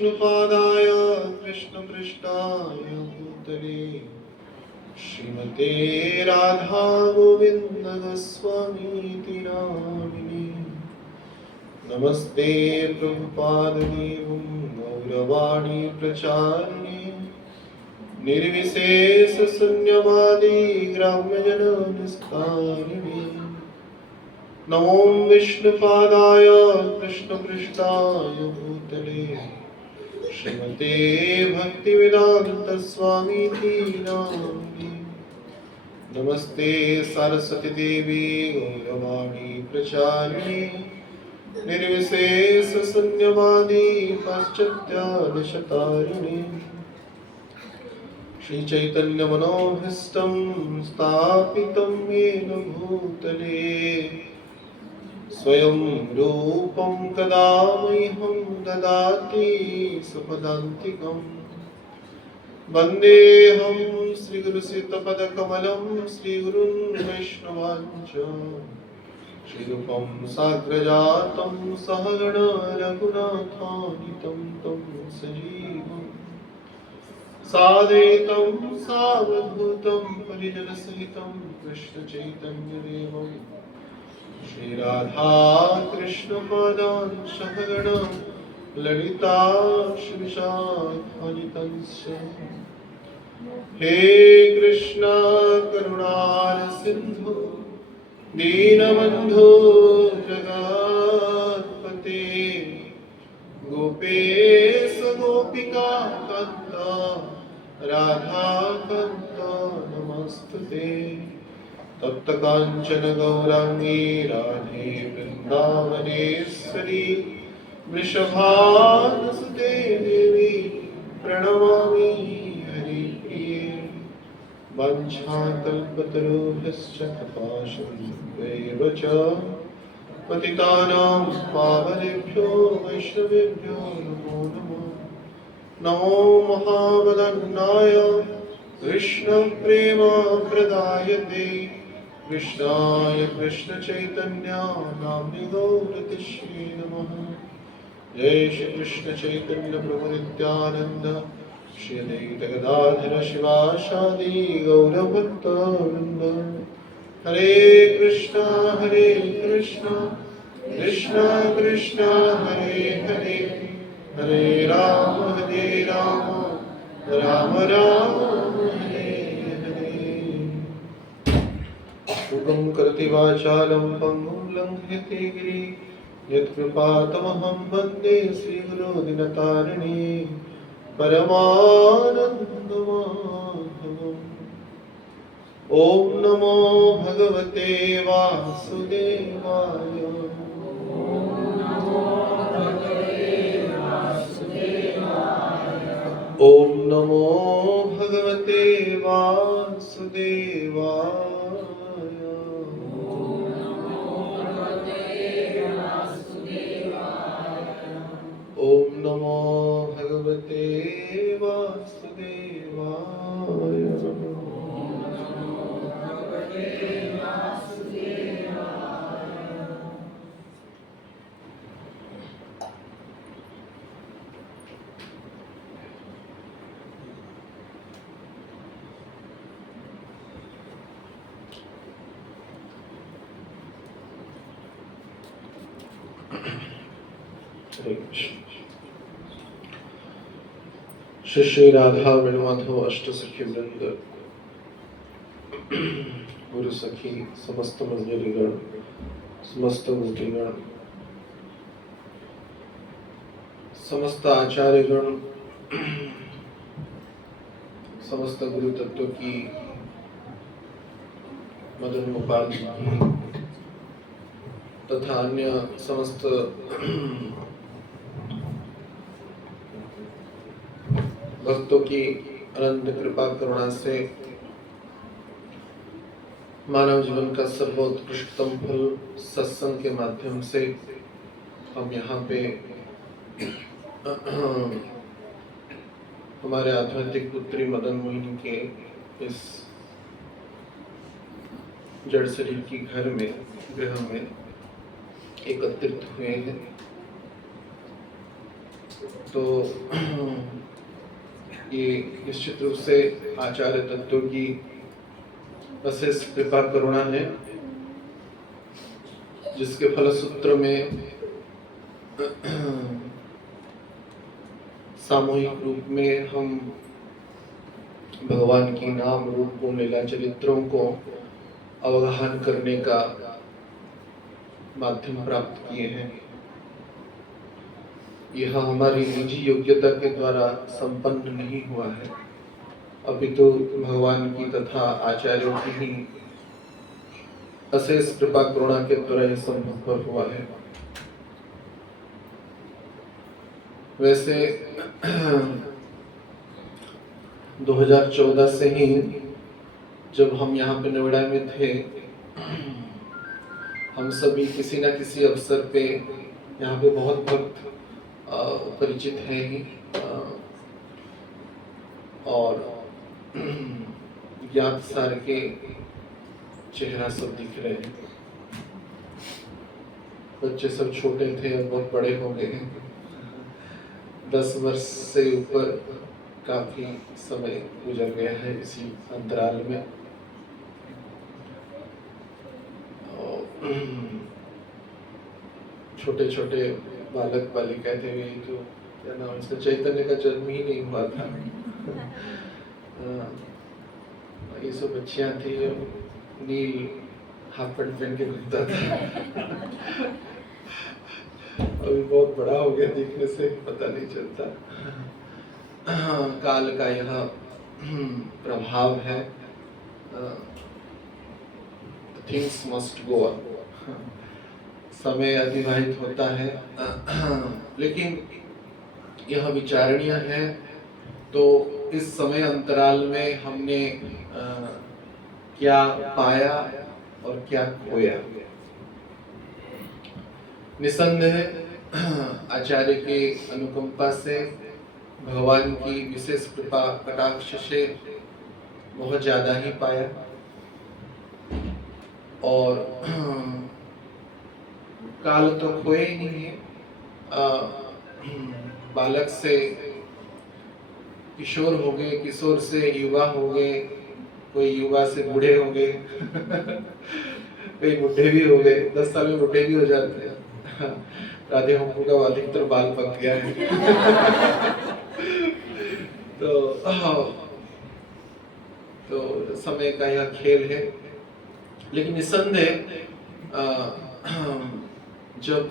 विष्णुपादाय कृष्णपृष्ठाय भूतले श्रीमते राधा गोविंद गोस्वामीति नामिने। नमस्ते प्रभुपाददेवं गौरवाणी प्रचारिणे निर्विशेष शून्यवादी ग्राम्यजननिस्तारिणे। नमो विष्णुपादाय कृष्णपृष्ठाय भूतले श्रीमते भक्तिवेदांत स्वामीति नामिने। नमस्ते सरस्वती देवी गौरवाणी प्रचारिणे निर्विशेष शून्यवादी पाश्चात्यादिशतारिणे। श्री चैतन्य मनोभीष्टं स्थापितं येन भूतले स्वयं रूपं कदा मह्यं ददाति स्वपदान्तिकम्। वन्देऽहं श्रीगुरुसिद्धपदकमलं श्रीगुरुन् वैष्णवांश्च श्रीरूपं साग्रजातं सहगण रघुनाथान्वितं तं सजीवम् साद्वैतं सावधूतं परिजनसहितं कृष्णचैतन्यदेवं श्रीराधा कृष्णपादान् सहगण ललिता श्रीविशाखान्वितंश्च। हे कृष्ण करुणासिन्धु दीनबन्धो जगत्पते गोपेश गोपिका कान्त राधा कान्त नमस्तुते। तप्त कांचन गौरांगी राधे वृंदावनेश्वरी वृषभानुसुते देवी प्रणमामि हरिप्रिये। वंशाकल्पतरुभ्यश्च कृपासिन्धुभ्यैव च पतितानां पावनेभ्यो वैष्णवेभ्यो नमो नमः। नमो महावदन्नाय कृष्णप्रेमप्रदायते कृष्णाय कृष्णचैतन्य नाम्नि गौरतिष्ठे नमः। जय श्री कृष्ण चैतन्य प्रभु नित्यानंद श्री अद्वैत गदाधर शिवासादि गौरभक्तवृंद। हरे कृष्णा कृष्णा कृष्णा हरे हरे हरे राम राम राम हरे हरे। शुभं करति वाचालं पङ्गुं लङ्घयते गिरिं यत्कृपातमहं वन्दे श्रीगुरो दिनतारिणे परमानन्दमाधवम्। ॐ नमो भगवते वासुदेवाय। ॐ नमो भगवते वासुदेवाय। ॐ नमो भगवते वासुदेवाय। श्री श्री राधा वेणुमाधव अष्ट सखी वृंद गुरु सखी समस्त मंजरीगण समस्त गोपीगण समस्त आचार्यगण समस्त गुरु तत्व की मदन गोपाल जी की तथा अन्य समस्त भक्तों की अनंत कृपा करुणा से मानव जीवन का सर्वोत्कृष्टतम फल सत्संग के माध्यम से हम यहाँ पे हमारे आध्यात्मिक पुत्री मदन मोहिनी के इस जड़ शरीर की घर में गृह में एकत्रित हुए हैं। तो ये निश्चित रूप से आचार्य तत्व की अशेष कृपा करुणा है, जिसके फलसूत्र में सामूहिक रूप में हम भगवान की नाम रूप गुण लीला चरित्रों को अवगाहन करने का माध्यम प्राप्त किए हैं। यह हमारी निजी योग्यता के द्वारा संपन्न नहीं हुआ है, अभी तो भगवान की तथा आचार्यों की ही अशेष कृपा करुणा के द्वारा यह संभव हुआ है। वैसे 2014 से ही जब हम यहाँ पे नोएडा में थे, हम सभी किसी न किसी अवसर पे यहाँ पे बहुत भक्त परिचित हैं ही, और ज्ञात सार के चेहरा सब दिख रहे हैं। बच्चे सब छोटे थे और बहुत बड़े हो गए हैं। 10 वर्ष से ऊपर काफी समय गुजर गया है इसी अंतराल में। छोटे छोटे बालक बालिका थे, जो क्या नाम इसका, चैतन्य का जन्म ही नहीं हुआ था। ये सब बच्चियां थी जो नील हाफ पैंट पहन के घूमता था। अभी बहुत बड़ा हो गया, देखने से पता नहीं चलता। काल का यह प्रभाव है। थिंग्स मस्ट गो ऑन, समय अतिबाहित होता है, लेकिन यह विचारणीय है। तो इस समय अंतराल में हमने क्या पाया और क्या खोया। निसंदेह आचार्य के अनुकंपा से, भगवान की विशेष कृपा कटाक्ष से बहुत ज्यादा ही पाया, और काल तो खोए ही नहीं है। बालक से किशोर हो गए, किशोर से युवा हो गए, कोई युवा से बूढ़े हो गए, कोई बुढ़े भी हो गए, 10 साल में बुढ़े भी हो जाते हैं। राधे हमको का अधिकतर बाल पक गया है। तो समय का यह खेल है। लेकिन निसंदेह जब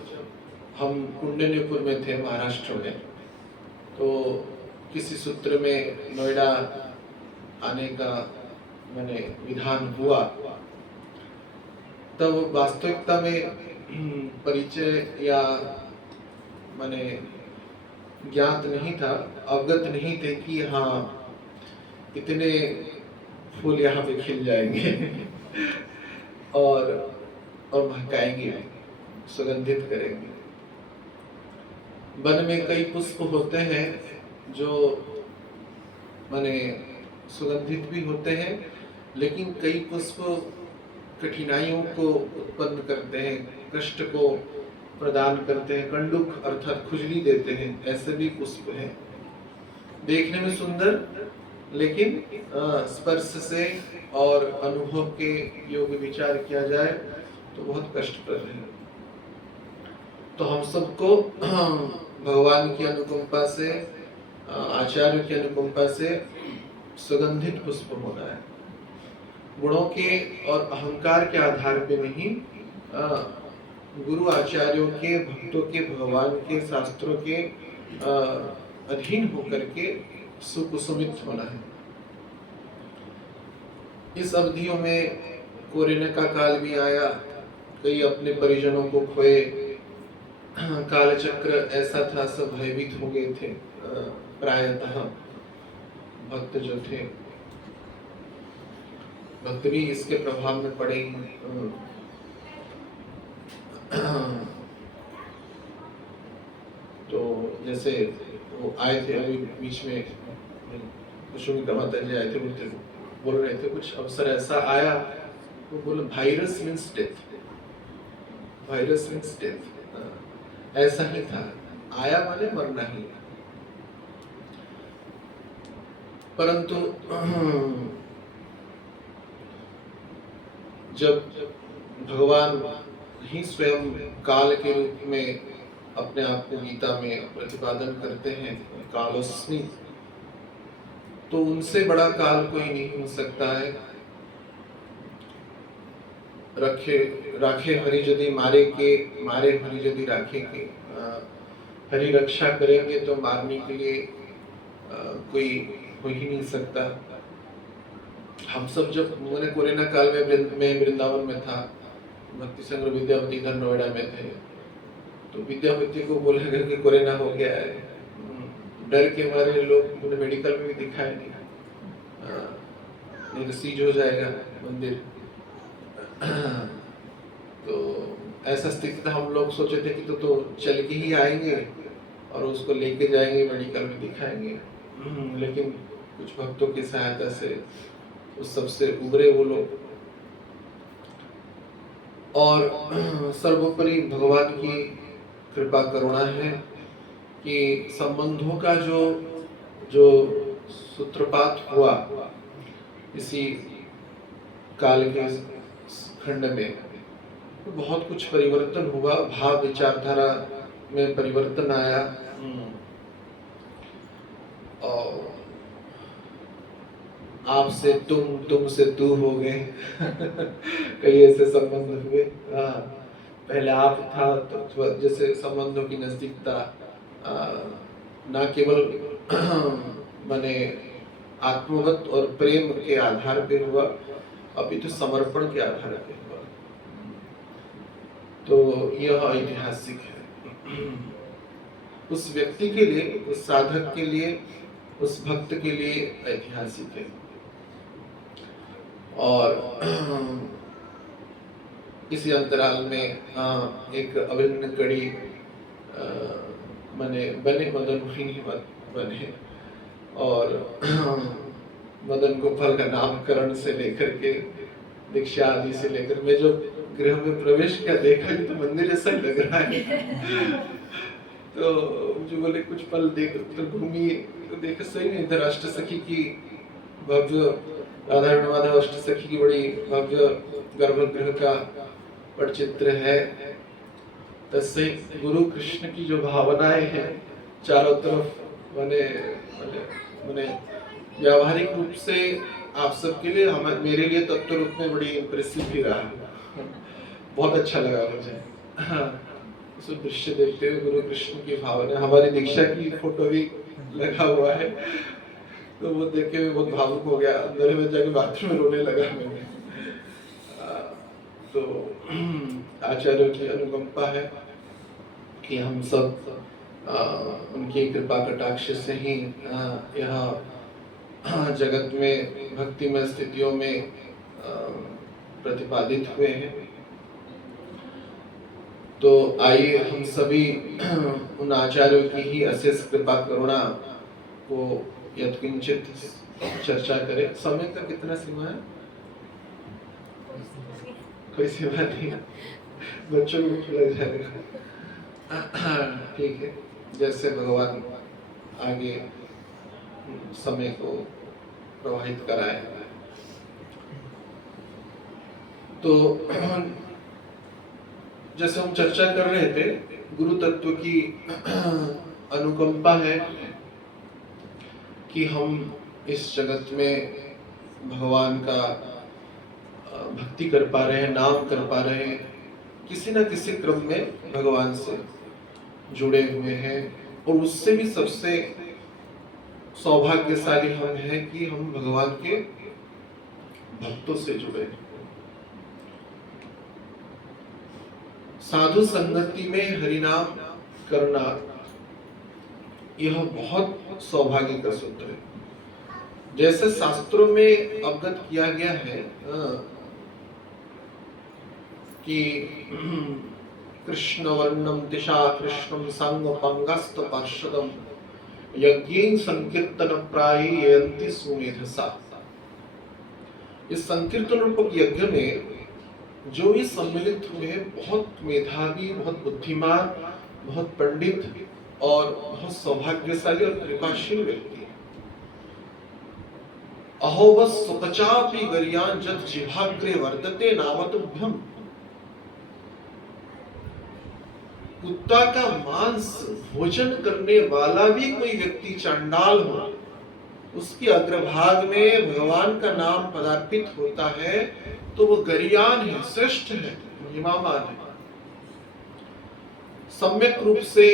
हम कुंडलीपुर में थे महाराष्ट्र में, तो किसी सूत्र में नोएडा आने का मैंने विधान हुआ, तब वास्तविकता में परिचय या मैंने ज्ञात नहीं था, अवगत नहीं थे कि हाँ इतने फूल यहाँ पे खिल जाएंगे और महकाएंगे, सुगंधित करेंगे। वन में कई पुष्प होते हैं जो माने सुगंधित भी होते हैं, लेकिन कई पुष्प कठिनाइयों को उत्पन्न करते हैं, कष्ट को प्रदान करते हैं, कंडुक अर्थात खुजली देते हैं। ऐसे भी पुष्प हैं, देखने में सुंदर, लेकिन स्पर्श से और अनुभव के योग विचार किया जाए तो बहुत कष्टप्रद है। तो हम सबको भगवान की अनुकंपा से, आचार्य की अनुकंपा से सुगंधित पुष्प होना है। गुणों के और अहंकार के आधार पे नहीं, गुरु आचार्यों के, भक्तों के, भगवान के, शास्त्रों के अधीन होकर के सुकुसुमित होना है। इस अवधियों में कोरोना का काल भी आया, कई अपने परिजनों को खोए, कालचक्र ऐसा था, सब भयभीत हो गए थे। प्रायतः भक्त जो थे, भक्त भी इसके प्रभाव में पड़े। तो जैसे वो आए थे अभी बीच में, कुशुमिका माता जी आए थे, बोल रहे थे कुछ अवसर ऐसा आया, वो बोले virus means death, virus means death. ऐसा ही था, आया माने मरना ही। परंतु जब भगवान ही स्वयं काल के रूप में अपने आप को गीता में प्रतिपादन करते हैं, कालोस्मि, तो उनसे बड़ा काल कोई नहीं हो सकता है। रखे राखे हरि यदि मारे के, मारे हरि यदि राखे के, हरि रक्षा करेंगे तो मारने के लिए कोई हो ही नहीं सकता। हम सब जब मैंने कोरोना काल में वृंदावन में था, भक्ति संघ विद्यावती इधर नोएडा में थे, तो विद्यावती को बोला गया कि कोरोना हो गया है। डर के मारे लोग मेडिकल में भी दिखाए नहीं, सीज हो जाएगा मंदिर। तो ऐसा स्थिति था, हम लोग सोचे थे कि तो चल के ही आएंगे और उसको लेके जाएंगे मेडिकल में दिखाएंगे, लेकिन कुछ भक्तों की सहायता से उस सबसे उबरे वो लोग। और सर्वोपरि भगवान की कृपा करुणा है कि संबंधों का जो सूत्रपात हुआ इसी काल के खंड में, बहुत कुछ परिवर्तन हुआ, भाव विचारधारा में परिवर्तन आया, और आप से तुम से तू हो गए। कई ऐसे संबंध हुए। पहले आप था तो जैसे संबंधों की नजदीकता ना केवल माने आत्मवत और प्रेम के आधार पे हुआ, अभी तो समर्पण के आधार पे हुआ। तो यह ऐतिहासिक है उस व्यक्ति के लिए, उस साधक के लिए, उस भक्त के लिए ऐतिहासिक है। और इसी अंतराल में एक अभिन्न कड़ी माने बने मदन मोहिनी बने, और मदन गोपाल का नामकरण से लेकर के दीक्षा आदि से लेकर, मैं जो गृह में प्रवेश किया देखा कि तो मंदिर ऐसा ही लग रहा है। तो मुझे बोले कुछ पल देख तो घूमिए, तो देखा सही में इधर अष्टसखी की भव्य, राधा माधव अष्टसखी की बड़ी भव्य गर्भगृह का पटचित्र है। तस्से गुरु कृष्ण की जो भावनाएं हैं चारों तरफ, मैंने व्यावहारिक रूप से आप सबके लिए, मेरे लिए तत्व रूप में बड़ी इम्प्रेसिव भी रहा। बहुत अच्छा लगा मुझे उस दृश्य देखते हुए। गुरु कृष्ण की भावना, हमारी दीक्षा की फोटो भी लगा हुआ है, तो वो देखे हुए बहुत भावुक हो गया। अंदर में जाके बाथरूम में रोने लगा मैंने। तो आचार्यों की अनुकंपा है कि हम सब उनकी कृपा कटाक्ष से ही यह जगत में भक्तिमय स्थितियों में प्रतिपादित हुए हैं। तो आइए हम सभी उन आचार्यों की ही अशेष कृपा करुणा को यत्किंचित चर्चा करें। समय का कितना सीमा है? कोई सीमा नहीं, बच्चों को भूख लग जाएगा। ठीक है, जैसे भगवान आगे समय को प्रवाहित कराए। तो जैसे हम चर्चा कर रहे थे, गुरु तत्व की अनुकंपा है कि हम इस जगत में भगवान का भक्ति कर पा रहे हैं, नाम कर पा रहे हैं, किसी न किसी क्रम में भगवान से जुड़े हुए हैं। और उससे भी सबसे सौभाग्यशाली हम हैं कि हम भगवान के भक्तों से जुड़े। साधु संगति में हरिनाम करना, यह बहुत सौभाग्य का सूत्र है। जैसे शास्त्रों में अवगत किया गया है कि कृष्ण वर्णम दिशा कृष्णम संग पंगस्त पार्षदम यज्ञेन संकीर्तन प्रायी यन्ति सुमेधसा। इस संकीर्तन रूपक यज्ञ में जो भी सम्मिलित हुए बहुत मेधावी, बहुत बुद्धिमान, बहुत पंडित और बहुत सौभाग्यशाली और कृपाशील व्यक्ति। अहोवस् सुपचापि गरियान जत जिह्वाग्रे वर्तते नामतुभ्यम। कुत्ता का मांस भोजन करने वाला भी कोई व्यक्ति चांडाल हो, उसकी अग्रभाग में भगवान का नाम पदार्पित होता है तो वो गरियान है, श्रेष्ठ है, महिमावान है। सम्यक रूप से,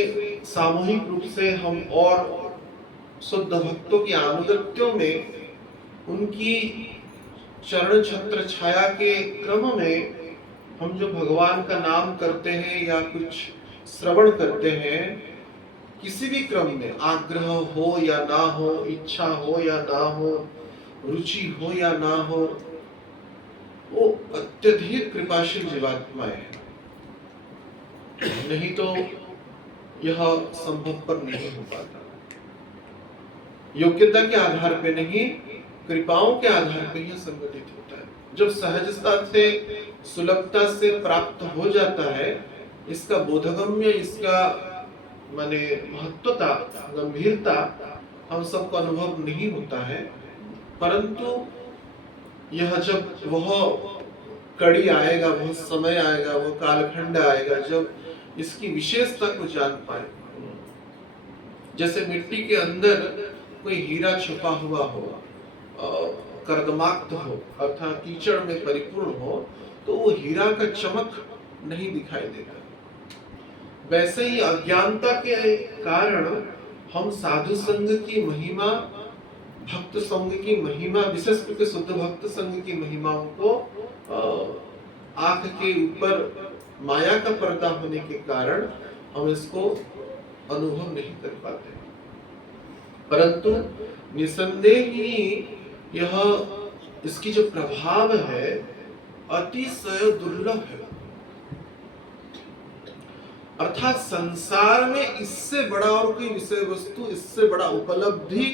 सामूहिक रूप से हम और शुद्ध भक्तों की अनुगत्यों में उनकी चरण छत्र छाया के क्रम में हम जो भगवान का नाम करते हैं या कुछ श्रवण करते हैं, किसी भी क्रम में आग्रह हो या ना हो, इच्छा हो या ना हो, रुचि हो या ना हो, वो अत्यधिक कृपाशील जीवात्माएं हैं। नहीं तो यह संभव पर नहीं हो पाता। योग्यता के आधार पे नहीं, कृपाओं के आधार पे यह संगठित होता है। जब सहजता से, सुलभता से प्राप्त हो जाता है, इसका बोधगम्य, इसका माने महत्वता, गंभीरता हम सबको अनुभव नहीं होता है। परंतु यह जब वह कड़ी आएगा, वह समय आएगा, वह कालखंड आएगा जब इसकी विशेषता को जान पाए। जैसे मिट्टी के अंदर कोई हीरा छुपा हुआ हो, कर्दमाक्त हो, अर्थात कीचड़ में परिपूर्ण हो, तो वो हीरा का चमक नहीं दिखाई देता। वैसे ही अज्ञानता के कारण हम साधु संघ की महिमा, भक्त संघ की महिमा, विशेष करके शुद्ध भक्त संघ की महिमाओं को आंख के ऊपर माया का पर्दा होने के कारण हम इसको अनुभव नहीं कर पाते। परंतु निसंदेह ही यह, इसकी जो प्रभाव है अतिशय दुर्लभ है। अर्थात संसार में इससे बड़ा और कोई विषय वस्तु, इससे बड़ा उपलब्धि,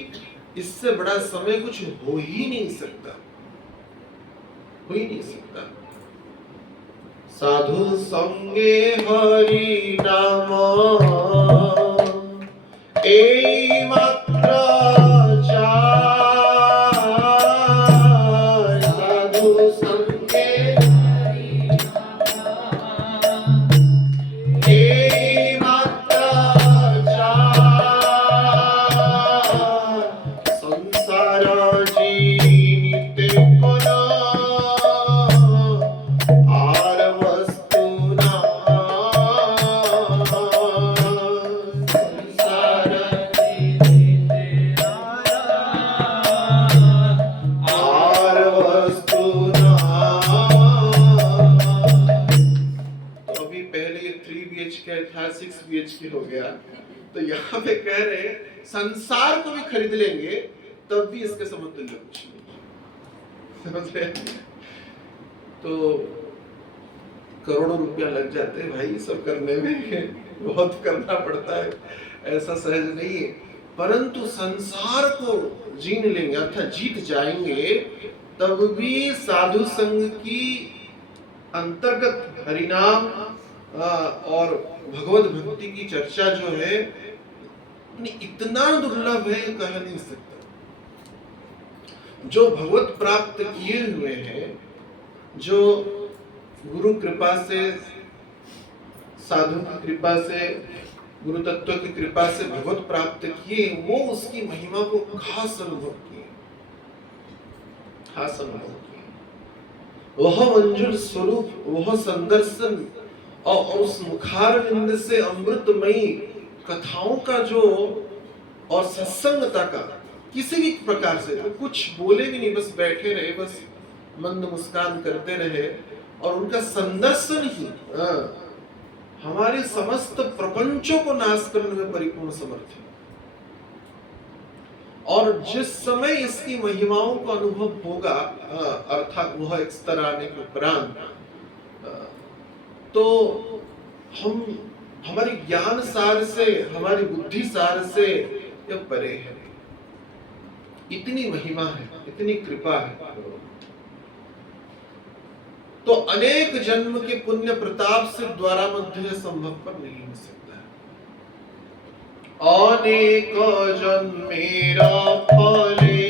इससे बड़ा समय कुछ हो ही नहीं सकता, हो ही नहीं सकता। साधु संगे हरि नाम ए मात्र चार, साधु संगे हरि नाम ए मात्र चार, संसार जीनिते कोना हो गया। तो यहाँ पे कह रहे संसार को भी खरीद लेंगे तब भी इसके समतुल्य कुछ नहीं। समझ रहे? तो करोड़ों रुपया लग जाते हैं भाई सब करने में, बहुत करना पड़ता है, ऐसा सहज नहीं है। परंतु संसार को जीन लेंगे, अर्थात जीत जाएंगे, तब भी साधु संघ की अंतर्गत हरिनाम और भगवत भक्ति की चर्चा जो है इतना दुर्लभ है, कह नहीं सकता। जो भगवत प्राप्त किए हुए हैं, जो गुरु कृपा से, साधु की कृपा से, गुरु तत्व की कृपा से भगवत प्राप्त किए, वो उसकी महिमा को खास अनुभव किए, खास अनुभव किए। वह मंजुल स्वरूप, वह संदर्शन और उस मुखारविंद से अमृतमयी कथाओं का जो, और सत्संगता का, किसी भी प्रकार से तो कुछ बोले भी नहीं, बस बैठे रहे, बस मंद मुस्कान करते रहे, और उनका संदर्शन ही हमारे समस्त प्रपंचों को नाश करने में परिपूर्ण समर्थ है। और जिस समय इसकी महिमाओं का अनुभव होगा, अर्थात वह एक स्तर आने के उपरांत, तो हम हमारी ज्ञान सार से, हमारी बुद्धि सार से यह परे है। इतनी महिमा है, इतनी कृपा है। तो अनेक जन्म के पुण्य प्रताप से द्वारा मध्य संभव पर नहीं हो सकता है। अनेक जन्मेरा फले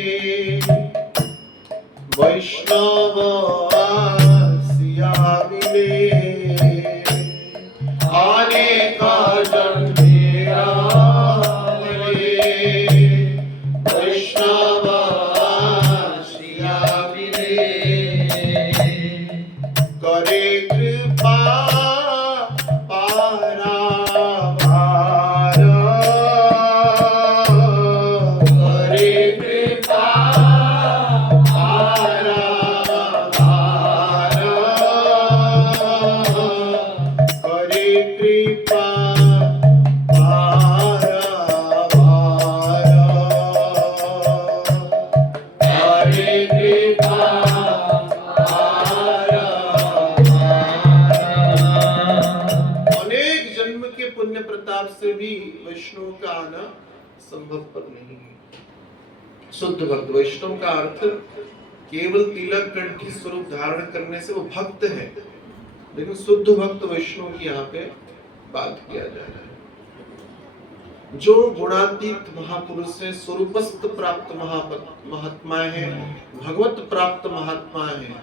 संभवपर नहीं है। शुद्ध भक्त, वैष्णव का अर्थ केवल तिलक कंठी स्वरूप धारण करने से वो भक्त है, लेकिन शुद्ध भक्त वैष्णव की यहाँ पे बात किया जा रहा है। जो गुणातीत महापुरुष है, स्वरूपस्थ प्राप्त महात्मा है, भगवत प्राप्त महात्मा है,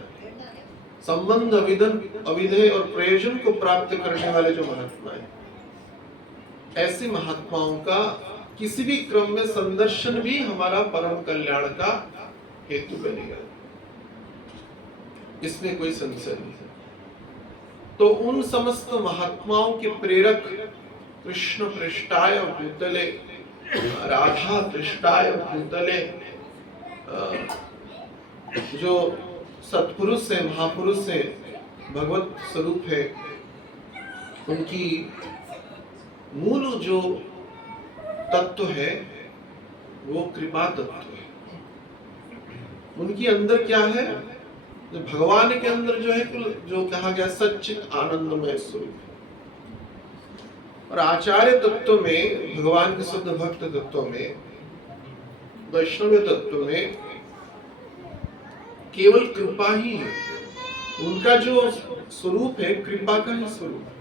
संबंध अविधेय और प्रयोजन को प्राप्त करने वाले जो महात्मा है, ऐसे महात्माओं का किसी भी क्रम में संदर्शन भी हमारा परम कल्याण का हेतु बनेगा, इसमें कोई संशय नहीं है। तो उन समस्त महात्माओं के प्रेरक कृष्ण पृष्ठाय भूतले, राधा पृष्ठाय भूतले, जो सत्पुरुष है, महापुरुष है, भगवत स्वरूप है, उनकी मूल जो तत्व है वो कृपा तत्व है। उनके अंदर क्या है? जो भगवान के अंदर जो है, जो कहा गया सच्चित आनंदमय स्वरूप, और आचार्य तत्व में, भगवान के शुद्ध भक्त तत्व में, वैष्णव तत्व में केवल कृपा ही है। उनका जो स्वरूप है कृपा का ही स्वरूप है।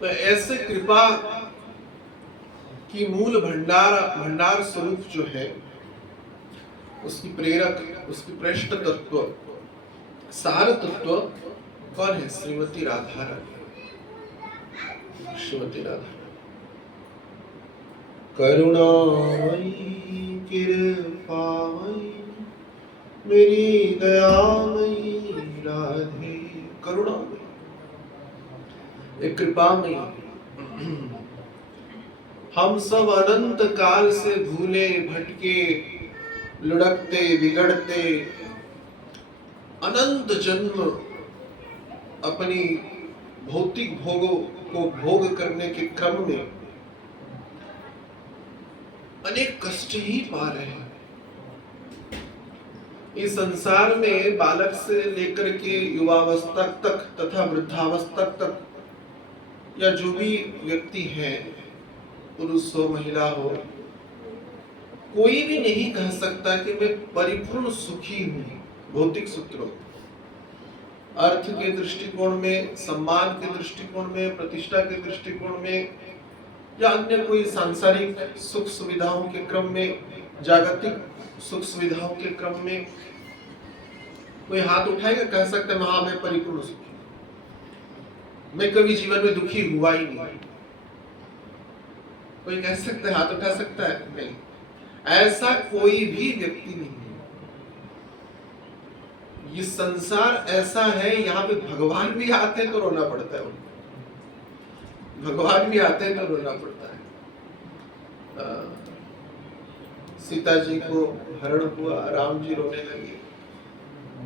तो ऐसे कृपा की मूल भंडार स्वरूप जो है, उसकी प्रेरक, उसकी पृष्ठ तत्व, सार तत्व कौन है? श्रीमती राधा रानी। श्रीमती राधा करुणामयी कृपामयी मेरी दयामयी राधे। करुणामयी, एक कृपामयी। हम सब अनंत काल से भूले भटके, लुढ़कते बिगड़ते, अनंत जन्म अपनी भौतिक भोगों को भोग करने के क्रम में अनेक कष्ट ही पा रहे हैं। इस संसार में बालक से लेकर के युवावस्था तक तथा वृद्धावस्था तक, या जो भी व्यक्ति है, पुरुष हो महिला हो, कोई भी नहीं कह सकता कि मैं परिपूर्ण सुखी हूं। भौतिक सूत्रों, अर्थ के दृष्टिकोण में, सम्मान के दृष्टिकोण में, प्रतिष्ठा के दृष्टिकोण में, या अन्य कोई सांसारिक सुख सुविधाओं के क्रम में, जागतिक सुख सुविधाओं के क्रम में कोई हाथ उठाएगा, कह सकता है हाँ मैं परिपूर्ण सुखी, मैं कभी जीवन में दुखी हुआ ही नहीं। कोई कह सकता है, हाथ उठा सकता है? नहीं, ऐसा कोई भी व्यक्ति नहीं है। ये संसार ऐसा है, यहाँ पे भगवान भी आते हैं तो रोना पड़ता है उनको, भगवान भी आते हैं तो रोना पड़ता है। सीता जी को हरण हुआ, राम जी रोने लगे,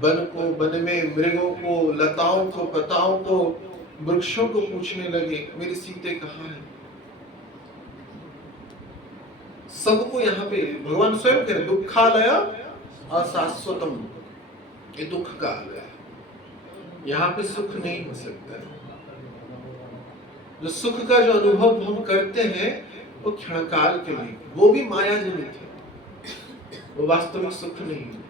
वन में मृगों को, लताओं को, पताओं को, वृक्षों को पूछने लगे मेरी सीते कहाँ है। सबको यहाँ पे भगवान स्वयं कह रहे दुखालय अशाश्वतम, ये दुख का आलय है, यहाँ पे सुख नहीं हो सकता है। जो सुख का जो अनुभव हम करते हैं वो क्षणकाल के लिए, वो भी माया जनित है, वो वास्तविक सुख नहीं है,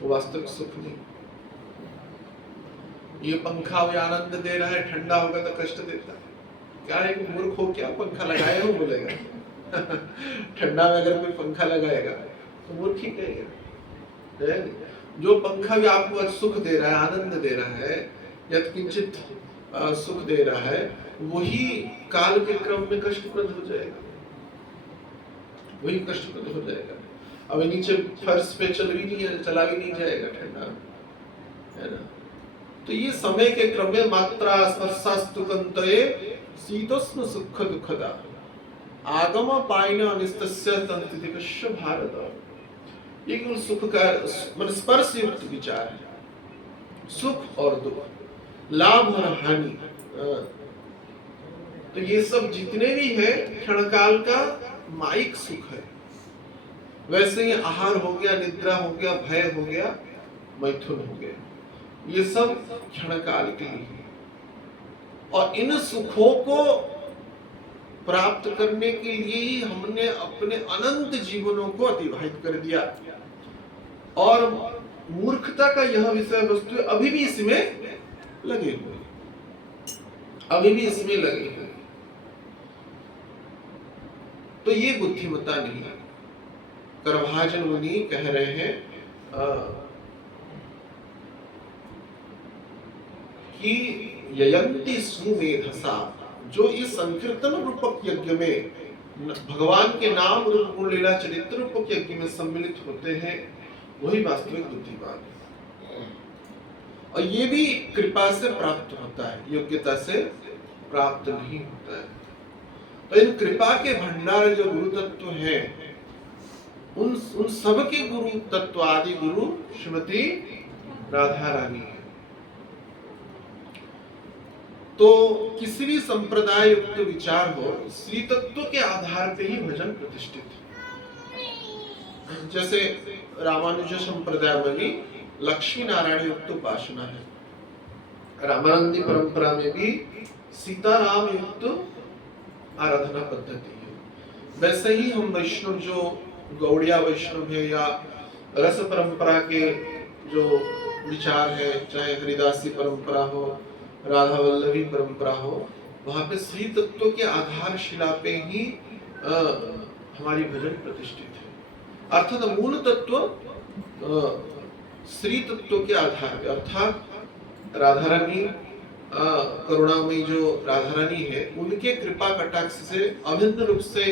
वो वास्तविक सुख नहीं। ये पंखा वो आनंद दे रहा है, ठंडा होगा तो कष्ट देता है। क्या है कि मूर्ख हो क्या, पंखा लगाए हो बोलेगा ठंडा में अगर कोई पंखा लगाएगा तो मूर्ख ही कहेगा। जो पंखा भी आपको सुख दे रहा है, आनंद दे रहा है, यत्किंचित सुख दे रहा है, वही काल के क्रम में कष्टप्रद हो जाएगा, वही कष्टप्रद हो जाएगा। अब नीचे फर्श पे चला भी नहीं जाएगा, ठंडा है ना। तो ये समय के क्रम में मात्रा स्पर्शास्तु कंतये शीतोष्ण सुख दुखदा आगम पायन अनिस्तस्य तंत्रिकस्य भारत। ये केवल सुख का मन स्पर्श युक्त विचार है, सुख और दुख, लाभ और हानि। तो ये सब जितने भी है क्षणकाल का माइक सुख है। वैसे ही आहार हो गया, निद्रा हो गया, भय हो गया, मैथुन हो गया। ये सब क्षण काल के लिए है। और इन सुखों को प्राप्त करने के लिए ही हमने अपने अनंत जीवनों को अतिबाहित कर दिया। और मूर्खता का यह विषय वस्तु अभी भी इसमें लगे हुए, अभी भी इसमें लगे हुए। तो ये बुद्धिमत्ता नहीं है। करभाजन मुनि कह रहे हैं कि ययन्ति सुमेधसा, जो इस संकीर्तन रूपक यज्ञ में भगवान के नाम रूप गुण लीला चरित्र रूपक यज्ञ में सम्मिलित होते हैं, वही वास्तविक बुद्धिमान है। और ये भी कृपा से प्राप्त होता है, योग्यता से प्राप्त नहीं होता है। तो इन कृपा के भंडार जो गुरु तत्व हैं, उन सब के गुरु तत्व आदि गुरु श्रीमती राधा रानी है। तो किसी भी संप्रदाय युक्त विचार हो, श्री तत्व के आधार पे ही भजन प्रतिष्ठित है। जैसे रामानुज संप्रदाय में भी लक्ष्मी नारायण युक्त उपासना है, रामानंदी परंपरा में भी सीताराम युक्त आराधना पद्धति है। वैसे ही हम वैष्णव जो गौड़िया वैष्णव है या रस परंपरा के जो विचार है, चाहे हरिदासी परंपरा हो, राधा वल्लभी परंपरा हो, वहां पे श्री तत्व के आधारशिला पे ही हमारी भजन प्रतिष्ठित है। अर्थात मूल तत्व श्री तत्व के आधार पे, अर्थात राधा रानी करुणामयी जो राधा रानी है, उनके कृपा कटाक्ष से अभिन्न रूप से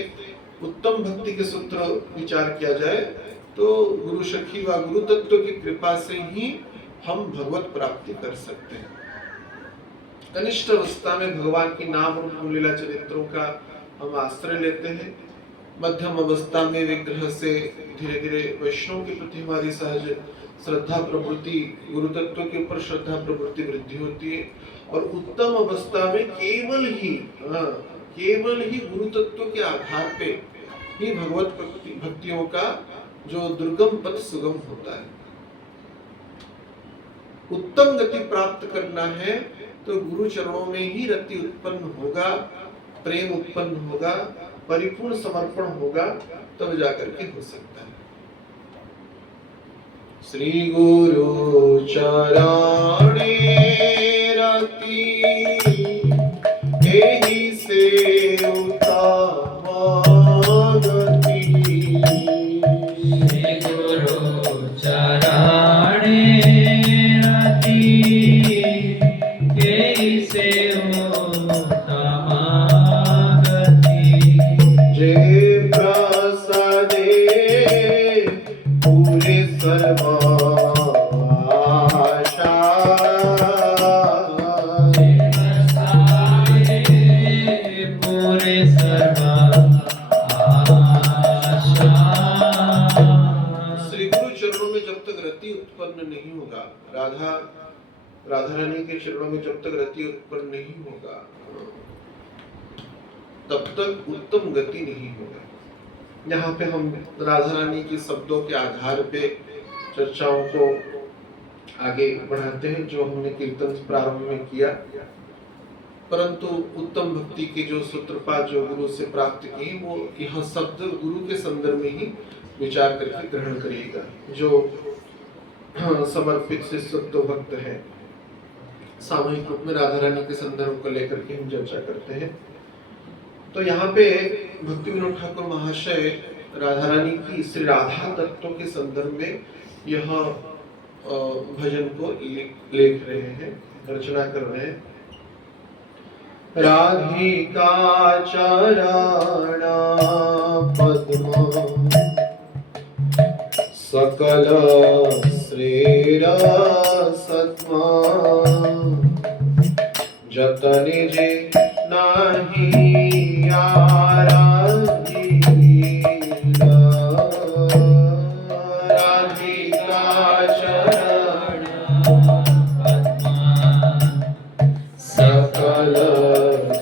उत्तम भक्ति के सूत्र विचार किया जाए तो गुरु सखी व गुरु तत्व की कृपा से ही हम भगवत प्राप्ति कर सकते हैं। कनिष्ठ अवस्था में भगवान की नाम रूप लीला चरित्रों का हम आश्रय लेते हैं। मध्यम अवस्था में विग्रह से धीरे धीरे वैष्णव के प्रति हमारी सहज श्रद्धा प्रवृत्ति, गुरु तत्व के ऊपर श्रद्धा प्रवृत्ति वृद्धि होती है। और उत्तम अवस्था में केवल ही गुरु तत्व के आधार पे ही भगवत भक्तियों का जो दुर्गम पथ सुगम होता है। उत्तम गति प्राप्त करना है तो गुरु चरणों में ही रति उत्पन्न होगा, प्रेम उत्पन्न होगा, परिपूर्ण समर्पण होगा, तब जाकर के हो सकता है। श्री गुरु चरणे रति एहि से उत्तम गति। श्री गुरु चरणे रति एहि से उत्तम गति। जय प्रसादे पूरे सर्वाशा, जय प्रसादे पूरे सर्वाशा। श्री गुरु चरणों में जब तक रति उत्पन्न नहीं होगा, राधा रानी के चरणों में जब तक रति उत्पन्न नहीं होगा, तब तक उत्तम गति नहीं होगा। यहाँ पे हम राधा रानी के शब्दों के आधार पे चर्चाओं को आगे बढ़ाते हैं, जो हमने कीर्तन प्रारंभ में किया। परंतु उत्तम भक्ति के जो सूत्रपात जो गुरु से प्राप्त किए, वो यह शब्द गुरु के संदर्भ में ही विचार करके ग्रहण करिएगा। जो समर्पित शिष्यत्व भक्त है, सामूहिक रूप में राधा रानी के संदर्भ को लेकर के हम चर्चा करते हैं। तो यहाँ पे भक्ति विनोद ठाकुर महाशय राधा रानी की श्री राधा तत्व के संदर्भ में यह भजन को लिख रहे हैं, रचना कर रहे हैं। राधिका चरण पद्म सकल श्रेय सत्मा, जतन जे नाही आराधी। राधिका चरण सकल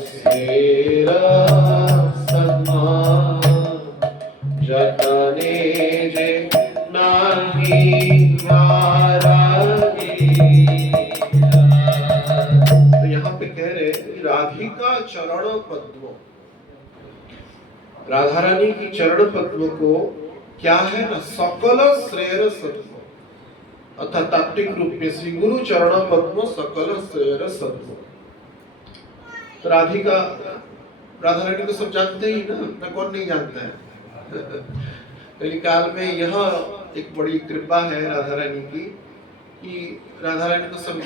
श्रेय सत्मा, जतने जे नाही आराधी। कह रहे हैं राधिका चरण पद्म, राधा रानी की चरण पद्म को क्या है ना, सकल श्रेय सद्म, अर्थात तात्विक रूप में श्री गुरु चरण पद्म सकल श्रेय सद्म। तो राधिका, राधा रानी को सब जानते ही ना कौन नहीं जानता है। कलिकाल में यह एक बड़ी कृपा है राधा रानी की कि राधा रानी को सब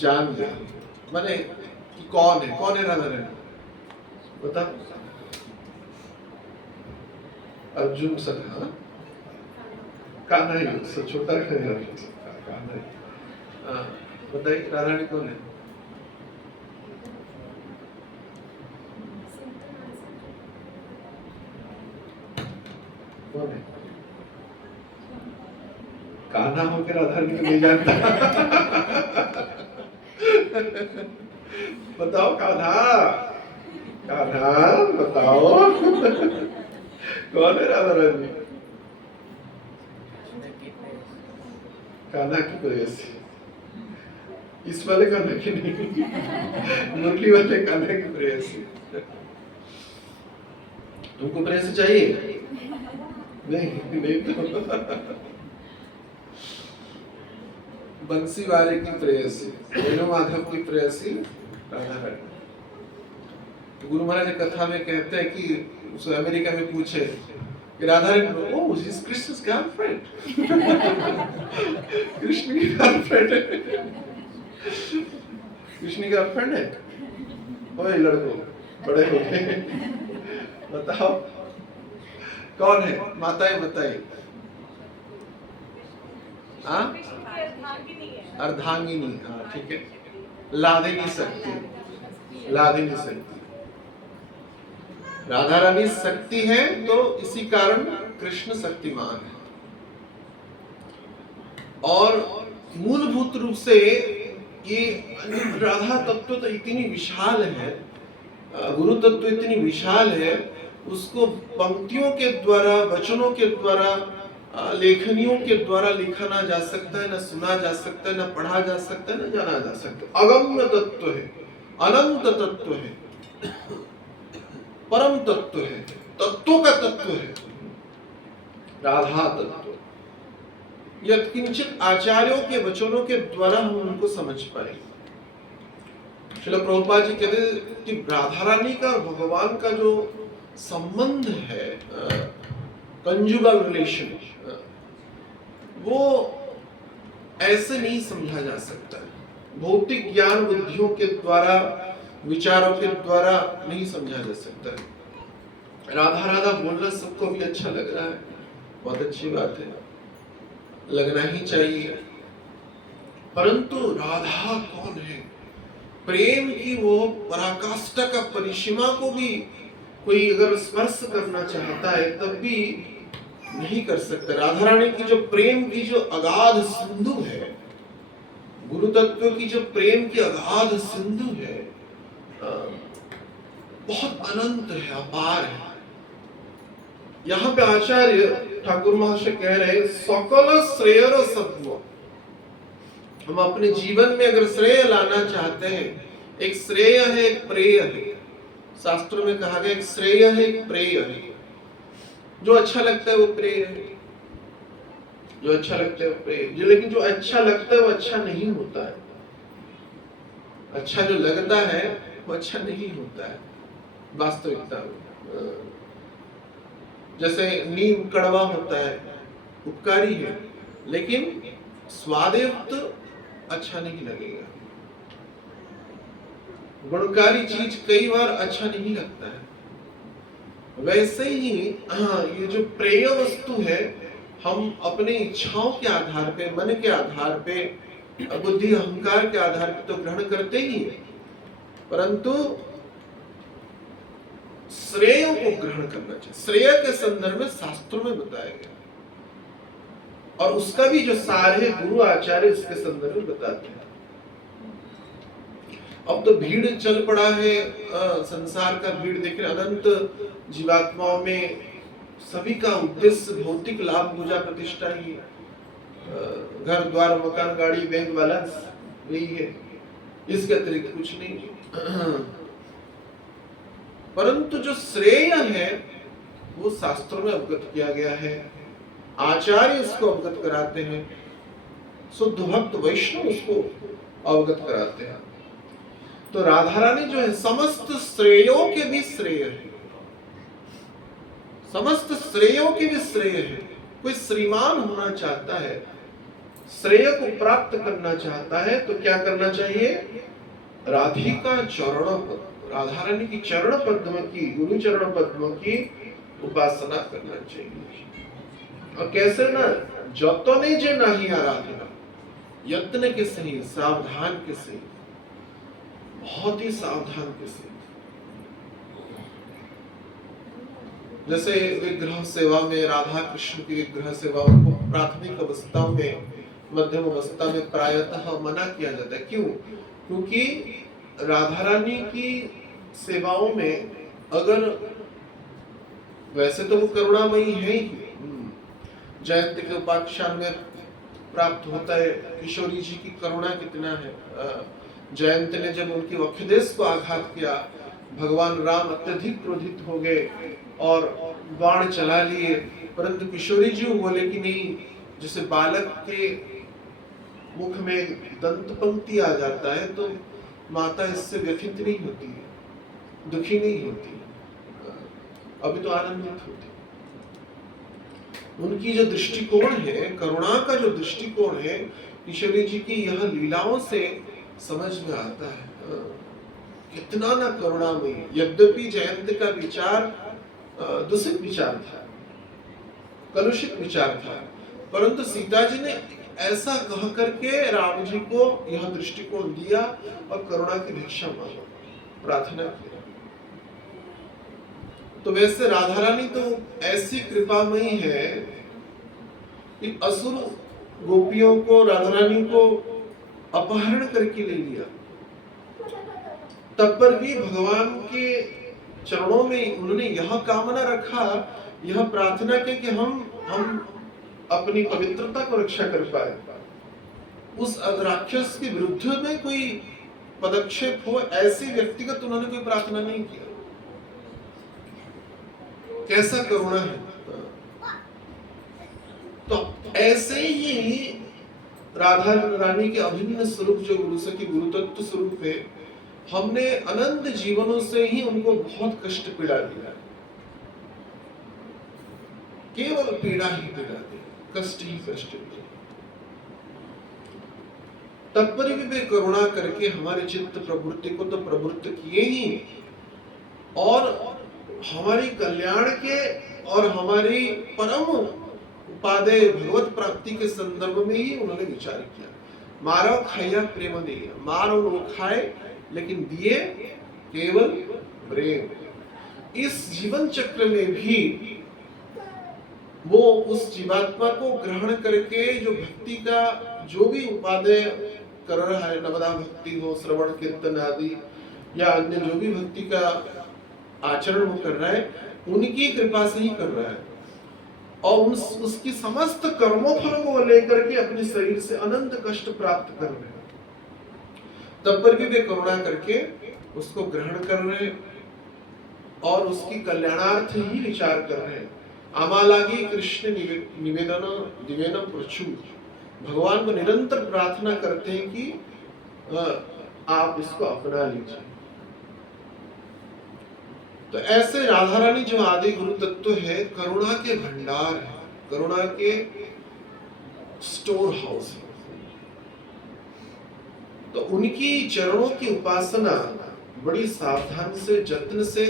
जान गए, माने कि कौन है राधा रानी, बता। अर्जुन सखा कान्हा ही उससे छोटा है, कान्हा ही। बताइए राधा रानी कौन है? कौन है? कान्हा होकर राधा रानी को नहीं जानता? बताओ कान्हा, कान्हा बताओ कौन है राधा रानी? कान्हा की प्रेयसी, इस वाले कान्हा की नहीं, मुरली वाले कान्हा की प्रेयसी। तुमको प्रेयसी चाहिए? नहीं तो बंसी वाले की प्रेयसी, वेणु माधव की प्रेयसी राधा रानी। तो गुरु महाराज कथा में कहते हैं कि उस अमेरिका में पूछे कि Radha Rani, oh she is Krishna's girlfriend, Krishna की गर्लफ्रेंड है, कृष्ण की गर्लफ्रेंड है। ओए लड़को बड़े हो गए, बताओ कौन है? माताएं बताइए। हाँ, अर्धांगिनी, हाँ ठीक है, लादिनी शक्ति, लादिनी शक्ति। राधा रानी शक्ति है तो इसी कारण कृष्ण शक्तिमान है। और मूलभूत रूप से ये राधा तत्व तो इतनी विशाल है, गुरु तत्व इतनी विशाल है, उसको पंक्तियों के द्वारा, वचनों के द्वारा, लेखनियों के द्वारा लिखा ना जा सकता है, ना सुना जा सकता है, ना पढ़ा जा सकता है, ना जाना जा सकता है। अगम्य तत्व है, अनंत तत्व है, परम तत्व है, तत्वों का तत्व है राधा तत्व। यत्किंचित आचार्यों के वचनों के द्वारा हम उनको समझ पाए। श्रील प्रभुपाद जी कहते हैं कि राधा रानी का और भगवान का जो संबंध है, कंजुगल रिलेशन, वो ऐसे नहीं समझा जा सकता है। भौतिक ज्ञान बुद्धियों के द्वारा, विचारों के द्वारा नहीं समझा जा सकता है। राधा राधा बोलना सबको भी अच्छा लग रहा है, बहुत अच्छी बात है, लगना ही चाहिए। परंतु राधा कौन है? प्रेम की वो पराकाष्ठा का परिसीमा को भी कोई अगर स्पर्श करना चाहता है तब भी नहीं कर सकता। राधा रानी की जो प्रेम की जो अगाध सिंधु है, गुरु तत्व की जो प्रेम की अगाध सिंधु है, बहुत अनंत है, अपार है। यहाँ पे आचार्य ठाकुर महाशय कह रहे हैं सकल श्रेय सत्व। हम अपने जीवन में अगर श्रेय लाना चाहते हैं, एक श्रेय है, एक प्रेय है। शास्त्रों में कहा गया एक श्रेय है, एक प्रेय है। जो अच्छा लगता है वो प्रेय है, जो अच्छा लगता है वो प्रेय है। लेकिन जो अच्छा लगता है वो अच्छा नहीं होता है। अच्छा जो लगता है वो अच्छा नहीं होता है वास्तविकता में। जैसे नीम कड़वा होता है, उपकारी है, लेकिन स्वादयुक्त अच्छा नहीं लगेगा। गुणकारी चीज कई बार अच्छा नहीं लगता है। वैसे ही ये जो प्रेय वस्तु है, हम अपने इच्छाओं के आधार पे, मन के आधार पे, बुद्धि अहंकार के आधार पे तो ग्रहण करते ही है, परंतु श्रेय को ग्रहण करना चाहिए। श्रेय के संदर्भ में शास्त्रों में बताया गया, और उसका भी जो सार है गुरु आचार्य इसके संदर्भ में बताते हैं। अब तो भीड़ चल पड़ा है, संसार का भीड़ देख रहे, अनंत जीवात्माओं में सभी का उद्देश्य भौतिक लाभ, पूजा प्रतिष्ठा ही, घर द्वार मकान गाड़ी बैंक बैलेंस यही है। इसके अतिरिक्त कुछ नहीं। परंतु जो श्रेय है वो शास्त्रों में अवगत किया गया है, आचार्य उसको अवगत कराते हैं, शुद्ध भक्त वैष्णव उसको अवगत कराते हैं। तो राधा रानी जो है समस्त श्रेयों के भी श्रेय है, समस्त श्रेयों के भी श्रेय है। कोई श्रीमान होना चाहता है, श्रेय को प्राप्त करना चाहता है, तो क्या करना चाहिए? राधिका चरण पद्म, राधा रानी की चरण पद्म की, गुरु चरण पद्म की उपासना करना चाहिए। और कैसे ना? जतने जे नहीं आराधना, यत्न के सही, सावधान के सही, बहुत ही सावधान के सही। जैसे विग्रह सेवा में, राधा कृष्ण की विग्रह सेवा को प्राथमिक अवस्था में, मध्यम अवस्था में प्रायतः मना किया जाता है। क्यों? क्योंकि राधा रानी की सेवाओं में अगर, वैसे तो वो करुणामयी है ही, जयंती के उपाख्यान में प्राप्त होता है किशोरी जी की करुणा कितना है। जयंत ने जब उनकी वक्षदेश को आघात किया, भगवान राम अत्यधिक क्रोधित हो गए और बाण चला लिए, परंतु किशोरी जी बोले कि नहीं, जैसे बालक के मुख में दंत पंक्ति आ जाता है तो माता इससे व्यथित नहीं होती है, दुखी नहीं होती, अभी तो आनंदित होती। उनकी जो दृष्टिकोण है, करुणा का जो दृष्टिकोण है, किशोरी जी की यह लीलाओं से समझ में आता है। कितना ना करुणामयी। यद्यपि जयंत का विचार दूषित विचार था, कलुषित विचार था, परंतु सीता जी ने ऐसा कह करके राम जी को यह दृष्टिकोण दिया और करुणा की भिक्षा मांगी, प्रार्थना की। तो वैसे राधा रानी तो ऐसी कृपामयी है कि असुर गोपियों को, राधा रानी को अपहरण करके ले लिया, तब पर भी भगवान के चरणों में उन्होंने यह कामना रखा, यह प्रार्थना की कि हम अपनी पवित्रता को रक्षा कर पाए, उस राक्षस के विरुद्ध में कोई पदक्षेप हो, ऐसी व्यक्तिगत उन्होंने कोई प्रार्थना नहीं किया। कैसा करुणा है। तो ऐसे ही राधा रानी के अभिन्न स्वरूप जो गुरु सखी गुरु तत्व स्वरूप है, हमने अनंत जीवनों से ही उनको बहुत कष्ट पीड़ा दिया, केवल पीड़ा ही पीड़ा दी, कष्ट ही कष्ट दिया। तब पर भी वे करुणा करके हमारे चित्त प्रवृत्ति को तो प्रवृत्त किए ही, और हमारी कल्याण के और हमारी परम उपादेय भगवत प्राप्ति के संदर्भ में ही उन्होंने विचार किया। मारो खाया प्रेम दिए, मारो वो खाए लेकिन दिए केवल प्रेम। इस जीवन चक्र में भी वो उस जीवात्मा को ग्रहण करके जो भक्ति का जो भी उपादेय कर रहा है, नवदा भक्ति हो, श्रवण कीर्तन आदि या अन्य जो भी भक्ति का आचरण वो कर रहा है, उनकी कृपा से ही कर रहा है, और उसकी समस्त कर्मों फल को लेकर के अपने शरीर से अनंत कष्ट प्राप्त कर रहे हैं। तब पर भी वे करुणा करके उसको ग्रहण कर रहे हैं और उसकी कल्याणार्थ ही विचार कर रहे हैं। आमालागी कृष्ण निवेदन दिवेनम प्रचु, भगवान को निरंतर प्रार्थना करते हैं कि आप इसको अपना लीजिए। तो ऐसे राधा रानी जो आदि गुरु तत्व है, करुणा के भंडार है, करुणा के स्टोर हाउस है। तो उनकी चरणों की उपासना बड़ी सावधान से, जत्न से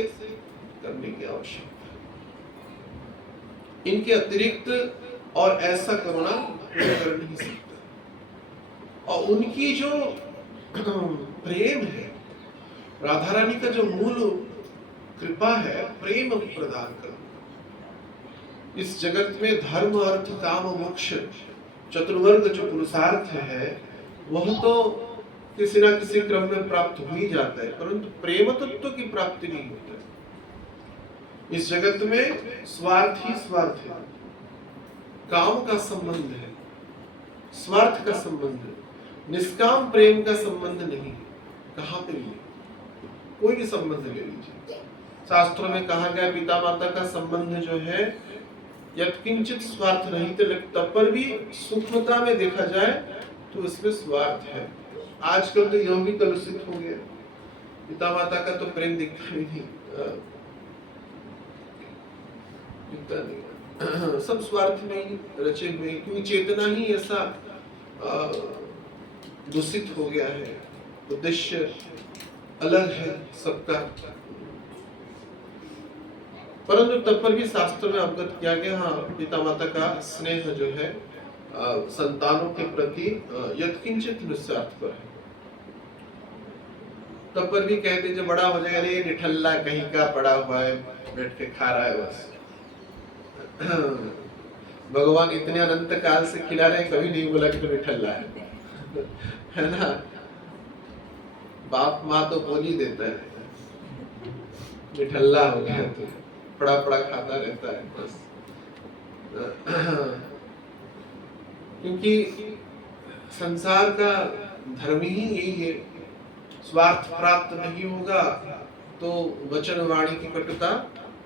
करने की आवश्यकता है। इनके अतिरिक्त और ऐसा करुणा कोई कर नहीं सकता। और उनकी जो प्रेम है, राधा रानी का जो मूल कृपा है, प्रेम प्रदान करना। इस जगत में धर्म अर्थ काम मोक्ष चतुर्वर्ग जो पुरुषार्थ है, वह तो किसी ना किसी क्रम में प्राप्त हो ही जाता है, परंतु प्रेम तत्व की प्राप्ति नहीं होती। इस जगत में स्वार्थ ही स्वार्थ है, काम का संबंध है, स्वार्थ का संबंध है, निष्काम प्रेम का संबंध नहीं है। कहाँ पे भी कोई भी संबंध ले लीजिए, शास्त्रों में कहा गया पिता माता का संबंध जो है यत्किंचित स्वार्थ नहीं थे, तब पर भी सूक्ष्मता में देखा जाए तो इसमें स्वार्थ है। आजकल तो यह भी कलुषित हो गया, पिता माता का तो प्रेम दिखता ही नहीं, दिखता नहीं, सब स्वार्थ में ही रचे हुए, क्योंकि चेतना ही ऐसा दूषित हो गया है, उद्देश्य अलग है सबका। परंतु तब पर भी शास्त्र में अवगत किया गया, हाँ पिता माता का स्नेह जो है संतानों के प्रति यत्किंचित निस्वार्थ पर है। तब पर भी कहते जो बड़ा हो जाएगा, अरे निठल्ला कहीं का पड़ा हुआ है, बैठ के खा रहा है बस। भगवान इतने अनंत काल से खिला रहे हैं, कभी नहीं बोला कि तो निठल्ला है ना। बाप माँ तो बोल ही देता है, निठल्ला हो गया तो पड़ा पड़ा खाता रहता है बस। क्योंकि संसार का धर्म ही यही है, स्वार्थ प्राप्त नहीं होगा तो वचन वाणी की कटुता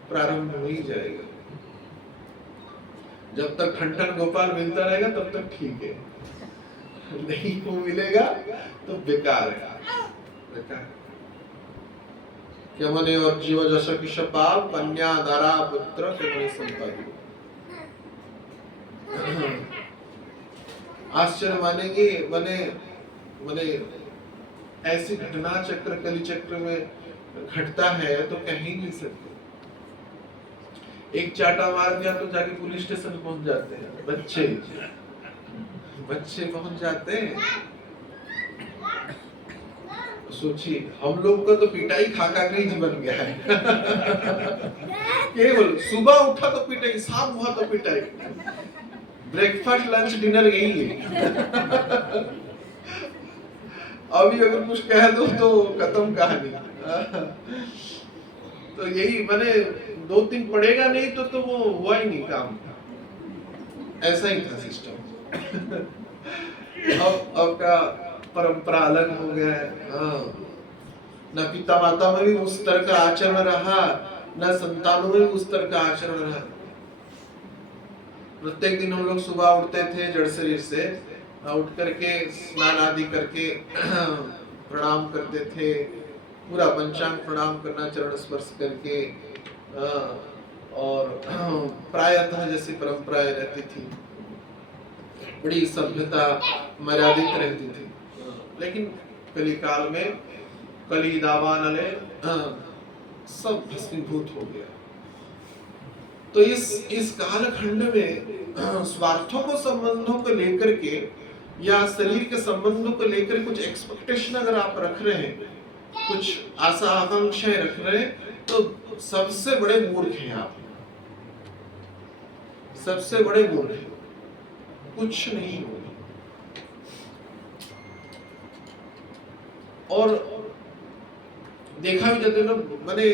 प्रारंभ हो ही जाएगा। जब तक ठन गोपाल मिलता रहेगा तब तक ठीक है, नहीं को मिलेगा तो बेकार है, बेकार। क्या मने और जीव जश किश पाप कन्या दारा पुत्र के मने संपादी। आश्चर्य मानेंगे, मने ऐसी घटना चक्र कली चक्र में घटता है तो कह ही नहीं सकते। एक चाटा मार दिया तो जाके पुलिस स्टेशन पहुंच जाते हैं, बच्चे पहुंच जाते हैं। सोचिए हम लोग का तो पिटाई खा खा के जीवन गया है। केवल सुबह उठा तो पिटाई, शाम हुआ तो पिटाई, ब्रेकफास्ट लंच डिनर यही है। अभी अगर कुछ कह दो तो खत्म कहानी। तो यही मैंने 2-3 पढ़ेगा नहीं तो वो हुआ ही नहीं काम, ऐसा ही था सिस्टम। अब का परंपरा अलग हो गया है। न पिता माता में भी उस तरह का आचरण रहा, न संतानों में भी उस तरह का आचरण रहा। प्रत्येक दिन हम लोग सुबह उठते थे जड़ शरीर से, उठ करके स्नान आदि करके प्रणाम करते थे, पूरा पंचांग प्रणाम करना चरण स्पर्श करके, और प्रायतः जैसी परंपराएं रहती थी, बड़ी सभ्यता मर्यादित रहती थी। लेकिन कली काल में कली दावानले सब भस्मीभूत हो गया। तो इस कालखंड में स्वार्थों को संबंधों को लेकर के या शरीर के संबंधों को लेकर कुछ एक्सपेक्टेशन अगर आप रख रहे हैं, कुछ आशा आकांक्षाएं रख रहे हैं, तो सबसे बड़े मूर्ख हैं आप, सबसे बड़े मूर्ख हैं। कुछ नहीं होगा। और देखा भी जाता है ना, मैंने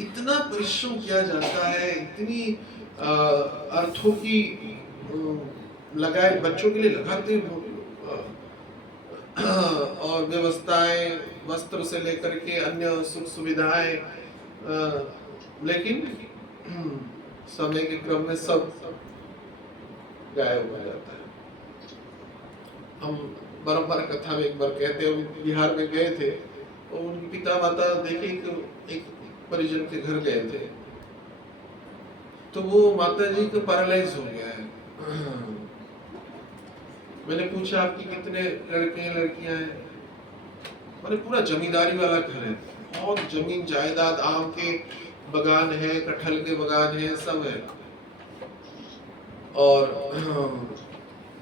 इतना परिश्रम किया जाता है, इतनी अर्थों की लगाए बच्चों के लिए लगाते हैं, और व्यवस्थाएं वस्त्र से लेकर के अन्य सुख सुविधाएं, लेकिन समय के क्रम में सब गायब हो जाता है। हम बारंबार कथा में एक बार कहते हैं, बिहार में गए थे और उनके पिता माता देखे एक परिजन के घर गए थे, तो वो माता जी को पैरालाइज हो गया है। मैंने पूछा आपकी कितने लड़के लड़कियां हैं? मैंने पूरा जमींदारी वाला घर है, बहुत जमीन जायदाद, आम के बगान है, कटहल के बगान है, सब है। और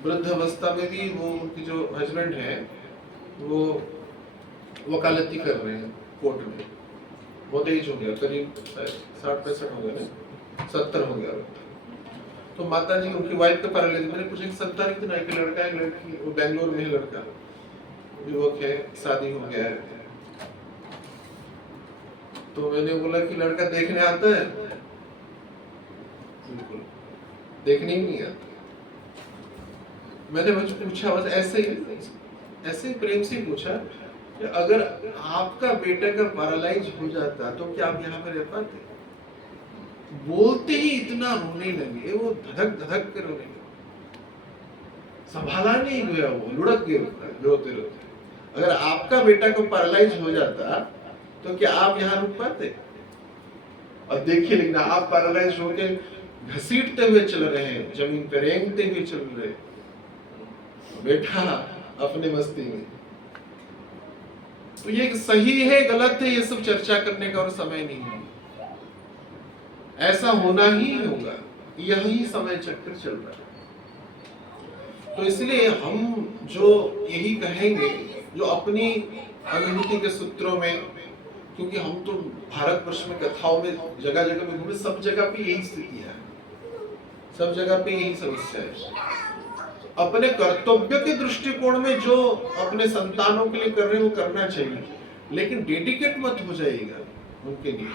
वृद्ध अवस्था में भी वो उनकी जो हस्बैंड है वो वकालती कर रहे हैं कोर्ट में, बहुत एज हो गया, करीब 60-65 हो गया ना, 70 हो गया। तो माता जी उनकी वाइफ का पैरालाइज। मैंने पूछा कि संतान कितना, एक लड़का है लड़की, वो बेंगलोर में है, लड़का युवक है, शादी हो गया है। तो मैंने बोला कि लड़का देखने आता है? बिल्कुल देखने ही नहीं आता। मैंने मुझे पूछा बस ऐसे ही प्रेम से पूछा, कि अगर आपका बेटा का पैरालाइज हो जाता तो क्या आप यहाँ पे रह पाते? बोलते ही इतना रोने लगे, वो धधक धधक कर रोने लगे, संभाला नहीं गया, वो लुढ़क गए रोते रोते। अगर आपका बेटा को पैरालाइज हो जाता तो क्या आप यहाँ रुक पाते? और देखिए, लेकिन आप पैरालाइज होकर घसीटते हुए चल रहे हैं, जमीन पर रेंगते हुए चल रहे, बेटा अपने मस्ती में। तो ये सही है गलत है ये सब चर्चा करने का और समय नहीं है, ऐसा होना ही होगा, यही समय चक्र चल रहा है। तो इसलिए हम जो यही कहेंगे, जो अपनी अनुभूति के सूत्रों में, क्योंकि हम तो भारतवर्ष में कथाओं में जगह जगह में घूमे, सब जगह पे यही स्थिति है, सब जगह पे यही समस्या है। अपने कर्तव्य के दृष्टिकोण में जो अपने संतानों के लिए कर रहे हैं वो करना चाहिए, लेकिन डेडिकेट मत हो जाएगा उनके लिए,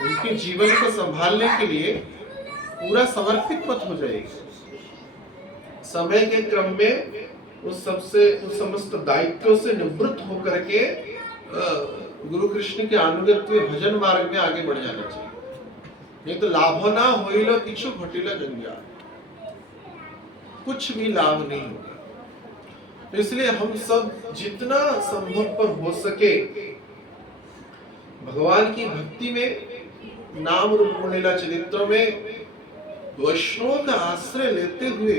उनके जीवन को संभालने के लिए पूरा समर्पित मत हो जाएगा। समय के क्रम में उस समस्त दायित्वों से निवृत्त होकर के गुरु कृष्ण के अनुगत्य भजन मार्ग में आगे बढ़ जाना चाहिए। नहीं तो लाभ ना होइला किछु घटिला जंजाल, कुछ भी लाभ नहीं होगा। तो इसलिए हम सब जितना संभव पर हो सके भगवान की भक्ति में, नाम रूप गुणलीला चरित्रों में वैष्णव का आश्रय लेते हुए,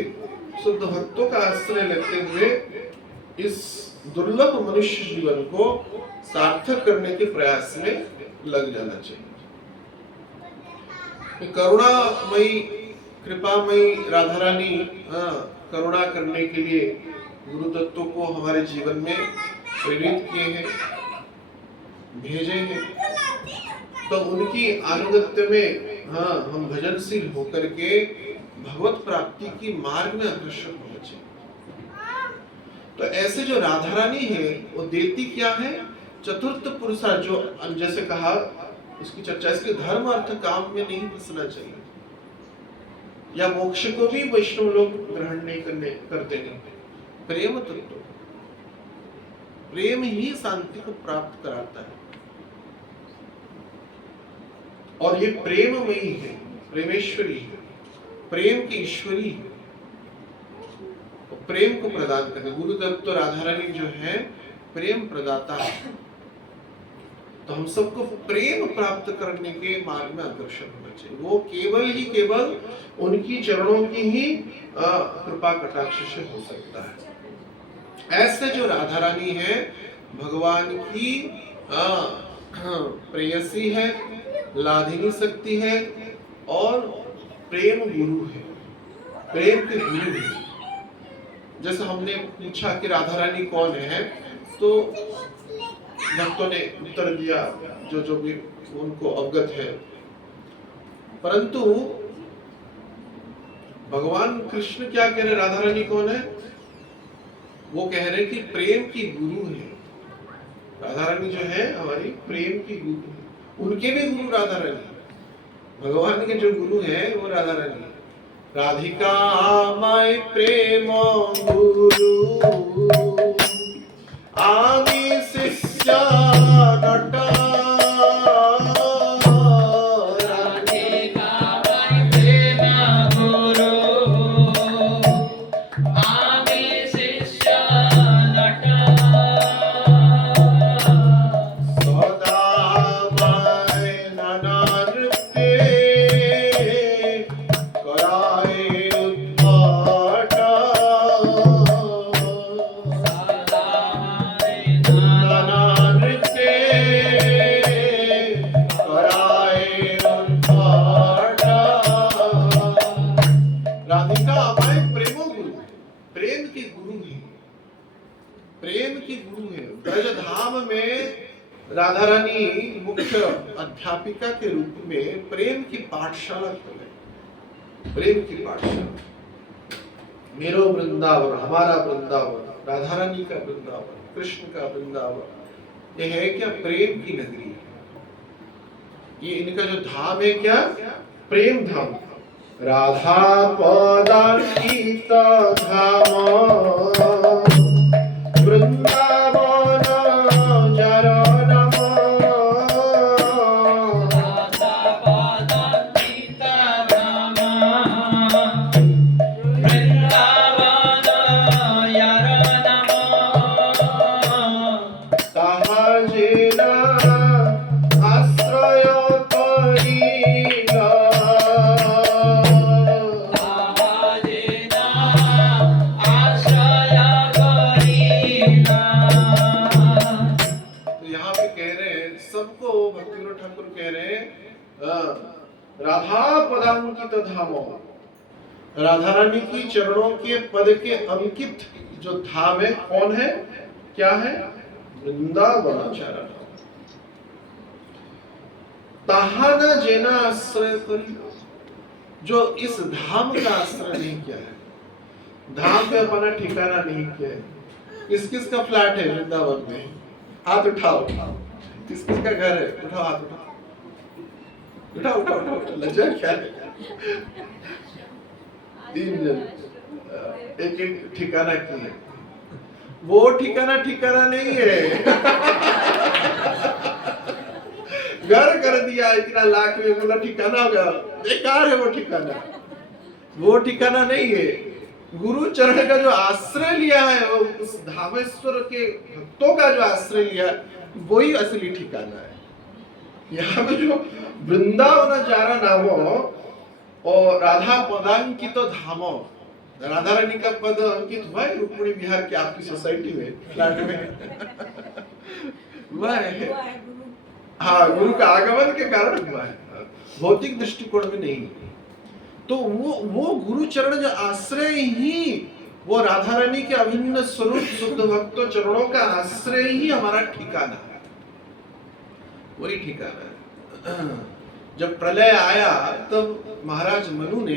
शुद्ध भक्तों का आश्रय लेते हुए इस दुर्लभ मनुष्य जीवन को सार्थक करने के प्रयास में लग जाना चाहिए। करुणामयी कृपामयी राधा रानी करुणा करने के लिए गुरु तत्वों को हमारे जीवन में प्रेरित किए हैं, भेजे हैं। तो उनकी अनुगत्य में हम भजनशील होकर के भगवत प्राप्ति की मार्ग में अग्रसर होना चाहिए। तो ऐसे जो राधा रानी है वो देती क्या है? चतुर्थ पुरुषार्थ, जो जैसे कहा उसकी चर्चा, इसके धर्म अर्थ काम में नहीं फंसना चाहिए, या मोक्ष को भी वैष्णव लोग ग्रहण नहीं करते नहीं। प्रेम तत्व, प्रेम ही शांति को प्राप्त कराता है, और ये प्रेममयी है, प्रेमेश्वरी है, प्रेम की ईश्वरी है, प्रेम को प्रदान करने गुरु तत्व राधा रानी जो है प्रेम प्रदाता है। तो हम सबको प्रेम प्राप्त करने के मार्ग में अग्रसर होना चाहिए। वो केवल उनकी चरणों की ही कृपा कटाक्ष से हो सकता है। ऐसे जो राधा रानी है भगवान की प्रेयसी है, लाधिनी शक्ति है, और प्रेम गुरु है, प्रेम के गुरु है। जैसे हमने पूछा कि राधा रानी कौन है, तो भक्तों ने उत्तर दिया जो भी उनको अवगत है, परंतु भगवान कृष्ण क्या कह रहे, राधा रानी कौन है? वो कह रहे कि प्रेम की गुरु है। राधा रानी जो है हमारी प्रेम की गुरु है, उनके भी गुरु राधा रानी, भगवान के जो गुरु है वो राधा रानी है। राधिका माय प्रेम गुरु आमी शिष्य नटा, राधिका माय प्रेम गुरु आमी शिष्य नटा, सदा माय नाना नृत्य कराए उद्भाटा, नाना नृत्य कराए उद्भाटा। राधिका हमारे प्रेमो गुरु, प्रेम की गुरु है, प्रेम की गुरु है। ब्रज धाम में राधा रानी मुख्य अध्यापिका के रूप में प्रेम की पाठशाला खोले, प्रेम की पाठशाला। मेरो वृंदावन, हमारा वृंदावन, राधा रानी का वृंदावन, कृष्ण का वृंदावन, ये है क्या? प्रेम की नगरी है। ये इनका जो धाम है क्या? प्रेम धाम। राधा पदान्वित धाम वृंदावन जेना आश्रय करिला। तो यहाँ पे कह रहे हैं सबको, भक्ति विनोद ठाकुर कह रहे हैं राधा पदांकित धामो, राधा रानी की चरणों के पद के अंकित जो धाम है, कौन है, क्या है, वृंदावनाचारण। ताहाना जेना आश्रय करी, जो इस धाम का आश्रय नहीं किया है, धाम पे अपना ठिकाना नहीं किया है। किस किस का फ्लैट है वृंदावन में, हाथ उठाओ। किस किस का घर है, उठाओ हाथ उठाओ, उठाओ उठाओ उठाओ, लज्जा क्या है। 3 जन एक एक ठिकाना की है। वो ठिकाना नहीं है। घर कर दिया इतना लाख में, बोला ठिकाना होगा, बेकार है वो ठिकाना। वो ठिकाना नहीं है। गुरु चरण का जो आश्रय लिया है, उस धामेश्वर के भक्तों का जो आश्रय लिया, वही असली ठिकाना है। यहाँ पे जो वृंदावनाचारा नामो और राधा पदांकित तो धामो, राधा रानी का पद अंकित हुआ है रुक्मिणी विहार की आपकी सोसाइटी में, फ्लैट में हुआ है। हाँ, गुरु का आगमन के कारण हुआ है, भौतिक दृष्टिकोण में नहीं। तो वो गुरु चरण जो आश्रय ही, वो राधा रानी के अभिन्न स्वरूप शुद्ध भक्तों चरणों का आश्रय ही हमारा ठिकाना है, वही ठिकाना है। जब प्रलय आया तब महाराज मनु ने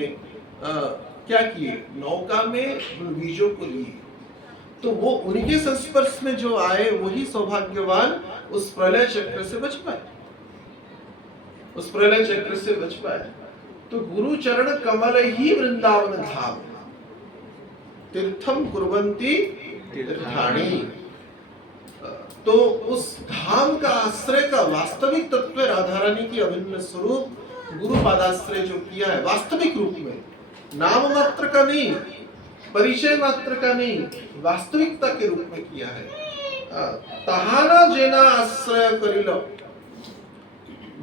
क्या किए, नौका में बीजों को लिए, तो वो उनके संस्पर्श में जो आए वही सौभाग्यवान उस प्रलय चक्र से बच पाए, उस प्रलय चक्र से बच पाए। तो गुरु चरण कमल ही वृंदावन धाम, तीर्थम कुर्वन्ति तीर्थाणी। तो उस धाम का आश्रय का वास्तविक तत्व राधा रानी की अभिन्न स्वरूप गुरु पादाश्रय जो किया है, वास्तविक रूप में, नाम मात्र का नहीं, परिचय मात्र का नहीं, वास्तविकता के रूप में किया है। तहाना जेना आश्रय करिलो,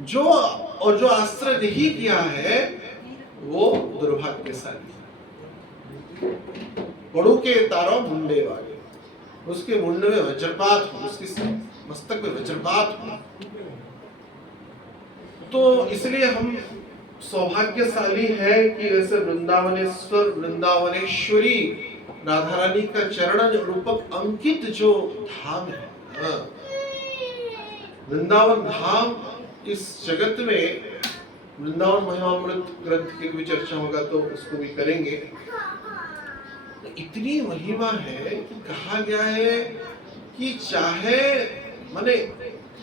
जो और जो आश्रय नहीं किया है वो दुर्भाग्यशाली। बड़ू के तारों मुंडे वाले, उसके मुंडे में वज्रपात हो, उसके मस्तक में वज्रपात हो। तो इसलिए हम सौभाग्यशाली है कि ऐसे वृंदावनेश्वर वृंदावनेश्वरी राधा रानी का चरण रूपक अंकित जो धाम है, वृंदावन धाम। इस जगत में वृंदावन महिमामृत ग्रंथ की भी चर्चा होगा तो उसको भी करेंगे। इतनी महिमा है कि कहा गया है कि चाहे माने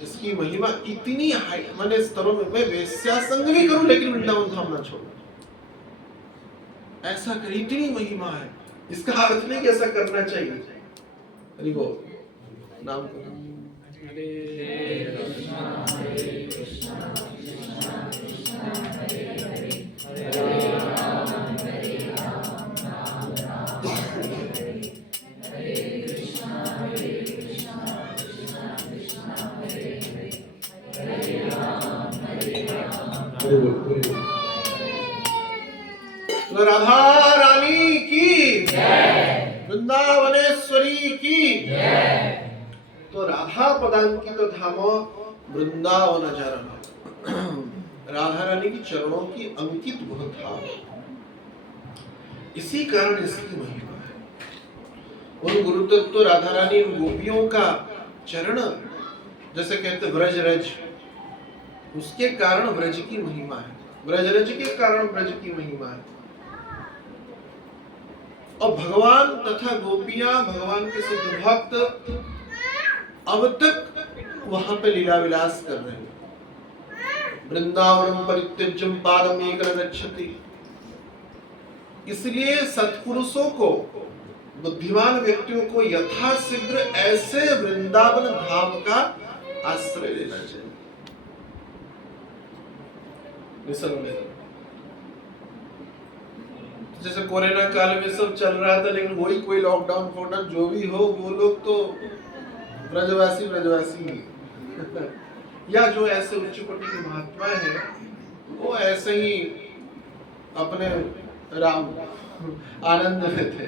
इसकी महिमा इतनी माने स्तरों में, मैं वेश्या संग भी करूं लेकिन वृंदावन धाम ना छोड़ूं, ऐसा कर, इतनी महिमा है। इसका अर्थ नहीं कि ऐसा करना चाहिए। हरि बोल, नाम करो। राधा रानी की जय, वृंदावनेश्वरी की जय। तो राधा पदांकित धामो वृंदावनाचारण, राधा रानी की चरणों की अंकित वह धाम, इसी कारण इसकी महिमा है। उन गुरु तत्व राधा रानी गोपियों का चरण, जैसे कहते ब्रज रज, उसके कारण ब्रज की महिमा है, ब्रज रज के कारण ब्रज की महिमा है। और भगवान तथा गोपियां, भगवान के शुद्ध भक्त अब तक वहां पे लीला विलास कर रहे हैं। वृंदावनम परित्यज्यम पादम एकं गच्छति। इसलिए सत्पुरुषों को, बुद्धिमान व्यक्तियों को यथाशीघ्र ऐसे वृंदावन धाम का आश्रय लेना चाहिए। जैसे कोरोना काल में सब चल रहा था, लेकिन कोई लॉकडाउन जो भी हो, वो लोग तो ब्रजवासी ही, या जो ऐसे उच्च कोटि के महात्मा है वो ऐसे ही अपने राम आनंद में थे।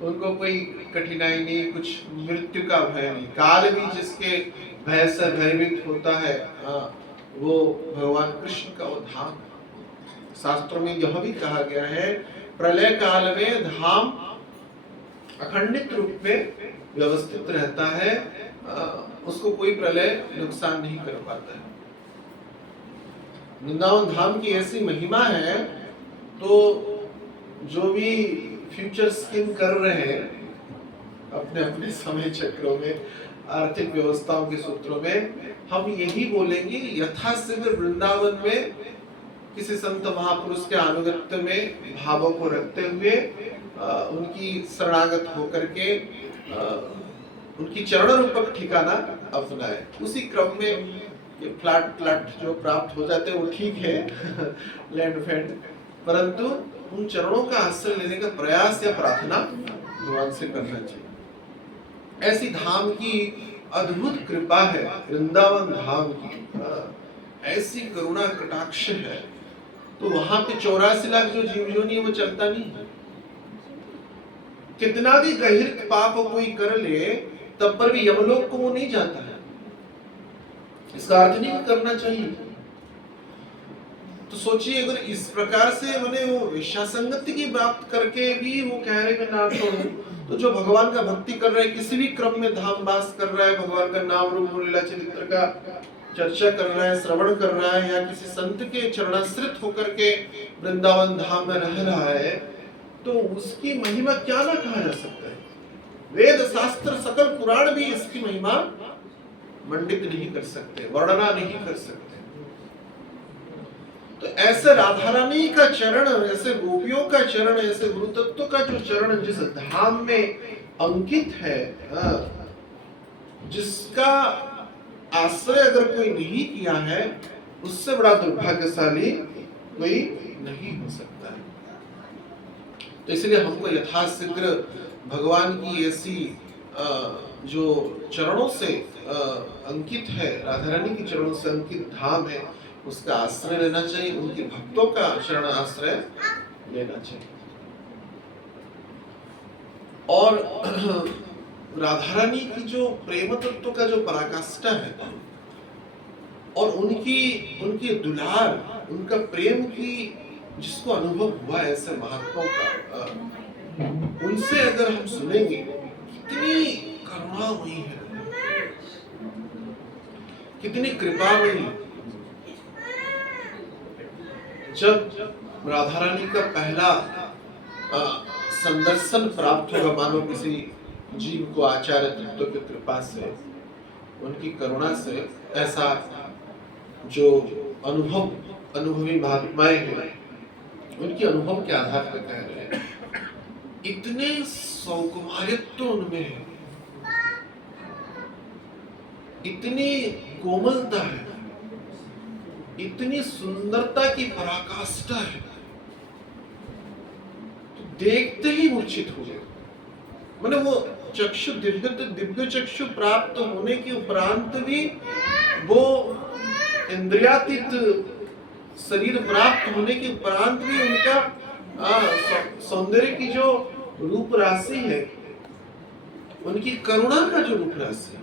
उनको कोई कठिनाई नहीं, कुछ मृत्यु का भय नहीं। काल भी जिसके भय से भयभीत होता है वो भगवान कृष्ण का वो धाम। शास्त्रों में यह भी कहा गया है प्रलय काल में धाम अखंडित रूप में व्यवस्थित रहता है, उसको कोई प्रलय नुकसान नहीं कर पाता है। वृंदावन धाम की ऐसी महिमा है, तो जो भी फ्यूचर स्कीम कर रहे हैं अपने अपने समय चक्रों में, आर्थिक व्यवस्थाओं के सूत्रों में, हम यही बोलेंगे यथाशीघ्र वृंदावन में किसी संत महापुरुष के अनुगत्य में भावों को रखते हुए उनकी शरणागत होकर के उनकी चरण रूपक ठिकाना अपनाए। उसी क्रम में फ्लैट जो प्राप्त हो जाते हैं वो ठीक है लैंड फैंड, परंतु उन चरणों का आश्रय लेने का प्रयास या प्रार्थना भगवान से करना चाहिए। ऐसी धाम की अद्भुत कृपा है वृंदावन धाम की, ऐसी करुणा कटाक्ष है, तो वहां पे 84 लाख जो जीव जोनी है वो चलता नहीं है। कितना भी गहिर पाप कोई कर ले तब पर भी यमलोक को वो नहीं जाता है। इसका अर्थ नहीं करना चाहिए। तो सोचिए अगर इस प्रकार से मैंने वो विषयासंगति की प्राप्त करके भी वो कह रहे मैं ना छोड़ूं, तो जो भगवान का भक्ति कर रहा है, किसी भी क्रम में धाम वास कर रहा है, भगवान का नाम रूप लीला चरित्र का चर्चा कर रहा है, श्रवण कर रहा है, या किसी संत के चरणाश्रित होकर के वृंदावन धाम में रह रहा है, तो उसकी महिमा क्या ना कहा जा सकता है। वेद शास्त्र सकल पुराण भी इसकी महिमा मंडित नहीं कर सकते, वर्णना नहीं कर सकते। तो ऐसे राधा रानी का चरण, ऐसे गोपियों का चरण, ऐसे गुरु तत्व का जो चरण जिस धाम में अंकित है, जिसका आश्रय अगर कोई नहीं किया है, उससे बड़ा दुर्भाग्यशाली कोई नहीं हो सकता है। तो इसलिए हमको यथाशीघ्र भगवान की ऐसी जो चरणों से अंकित है, राधा रानी की चरणों से अंकित धाम है, उसका आश्रय लेना चाहिए, उनके भक्तों का शरण आश्रय लेना चाहिए। और राधा रानी की जो प्रेम तत्व का जो पराकाष्ठा है, और उनकी दुलार, उनका प्रेम की जिसको अनुभव हुआ ऐसे महात्माओं का, उनसे अगर हम सुनेंगे कितनी करुणामयी है, कितनी कृपामयी। जब राधा रानी का पहला संदर्शन प्राप्त होगा, मानो किसी जीव को आचार्य तत्व की कृपा से, उनकी करुणा से, ऐसा जो अनुभवी महात्माएं हैं उनके अनुभव के आधार पर कह रहे हैं, इतने सौकुमारित्व उनमें है, इतनी कोमलता है, इतनी सुंदरता की पराकाष्ठा है, तो देखते ही मूर्छित हो गए। मैंने वो चक्षु दिव्य चक्षु प्राप्त होने के उपरांत भी, वो इंद्रियातीत शरीर प्राप्त होने के उपरांत भी उनका सौंदर्य की जो रूप राशि है, उनकी करुणा का जो रूप राशि है,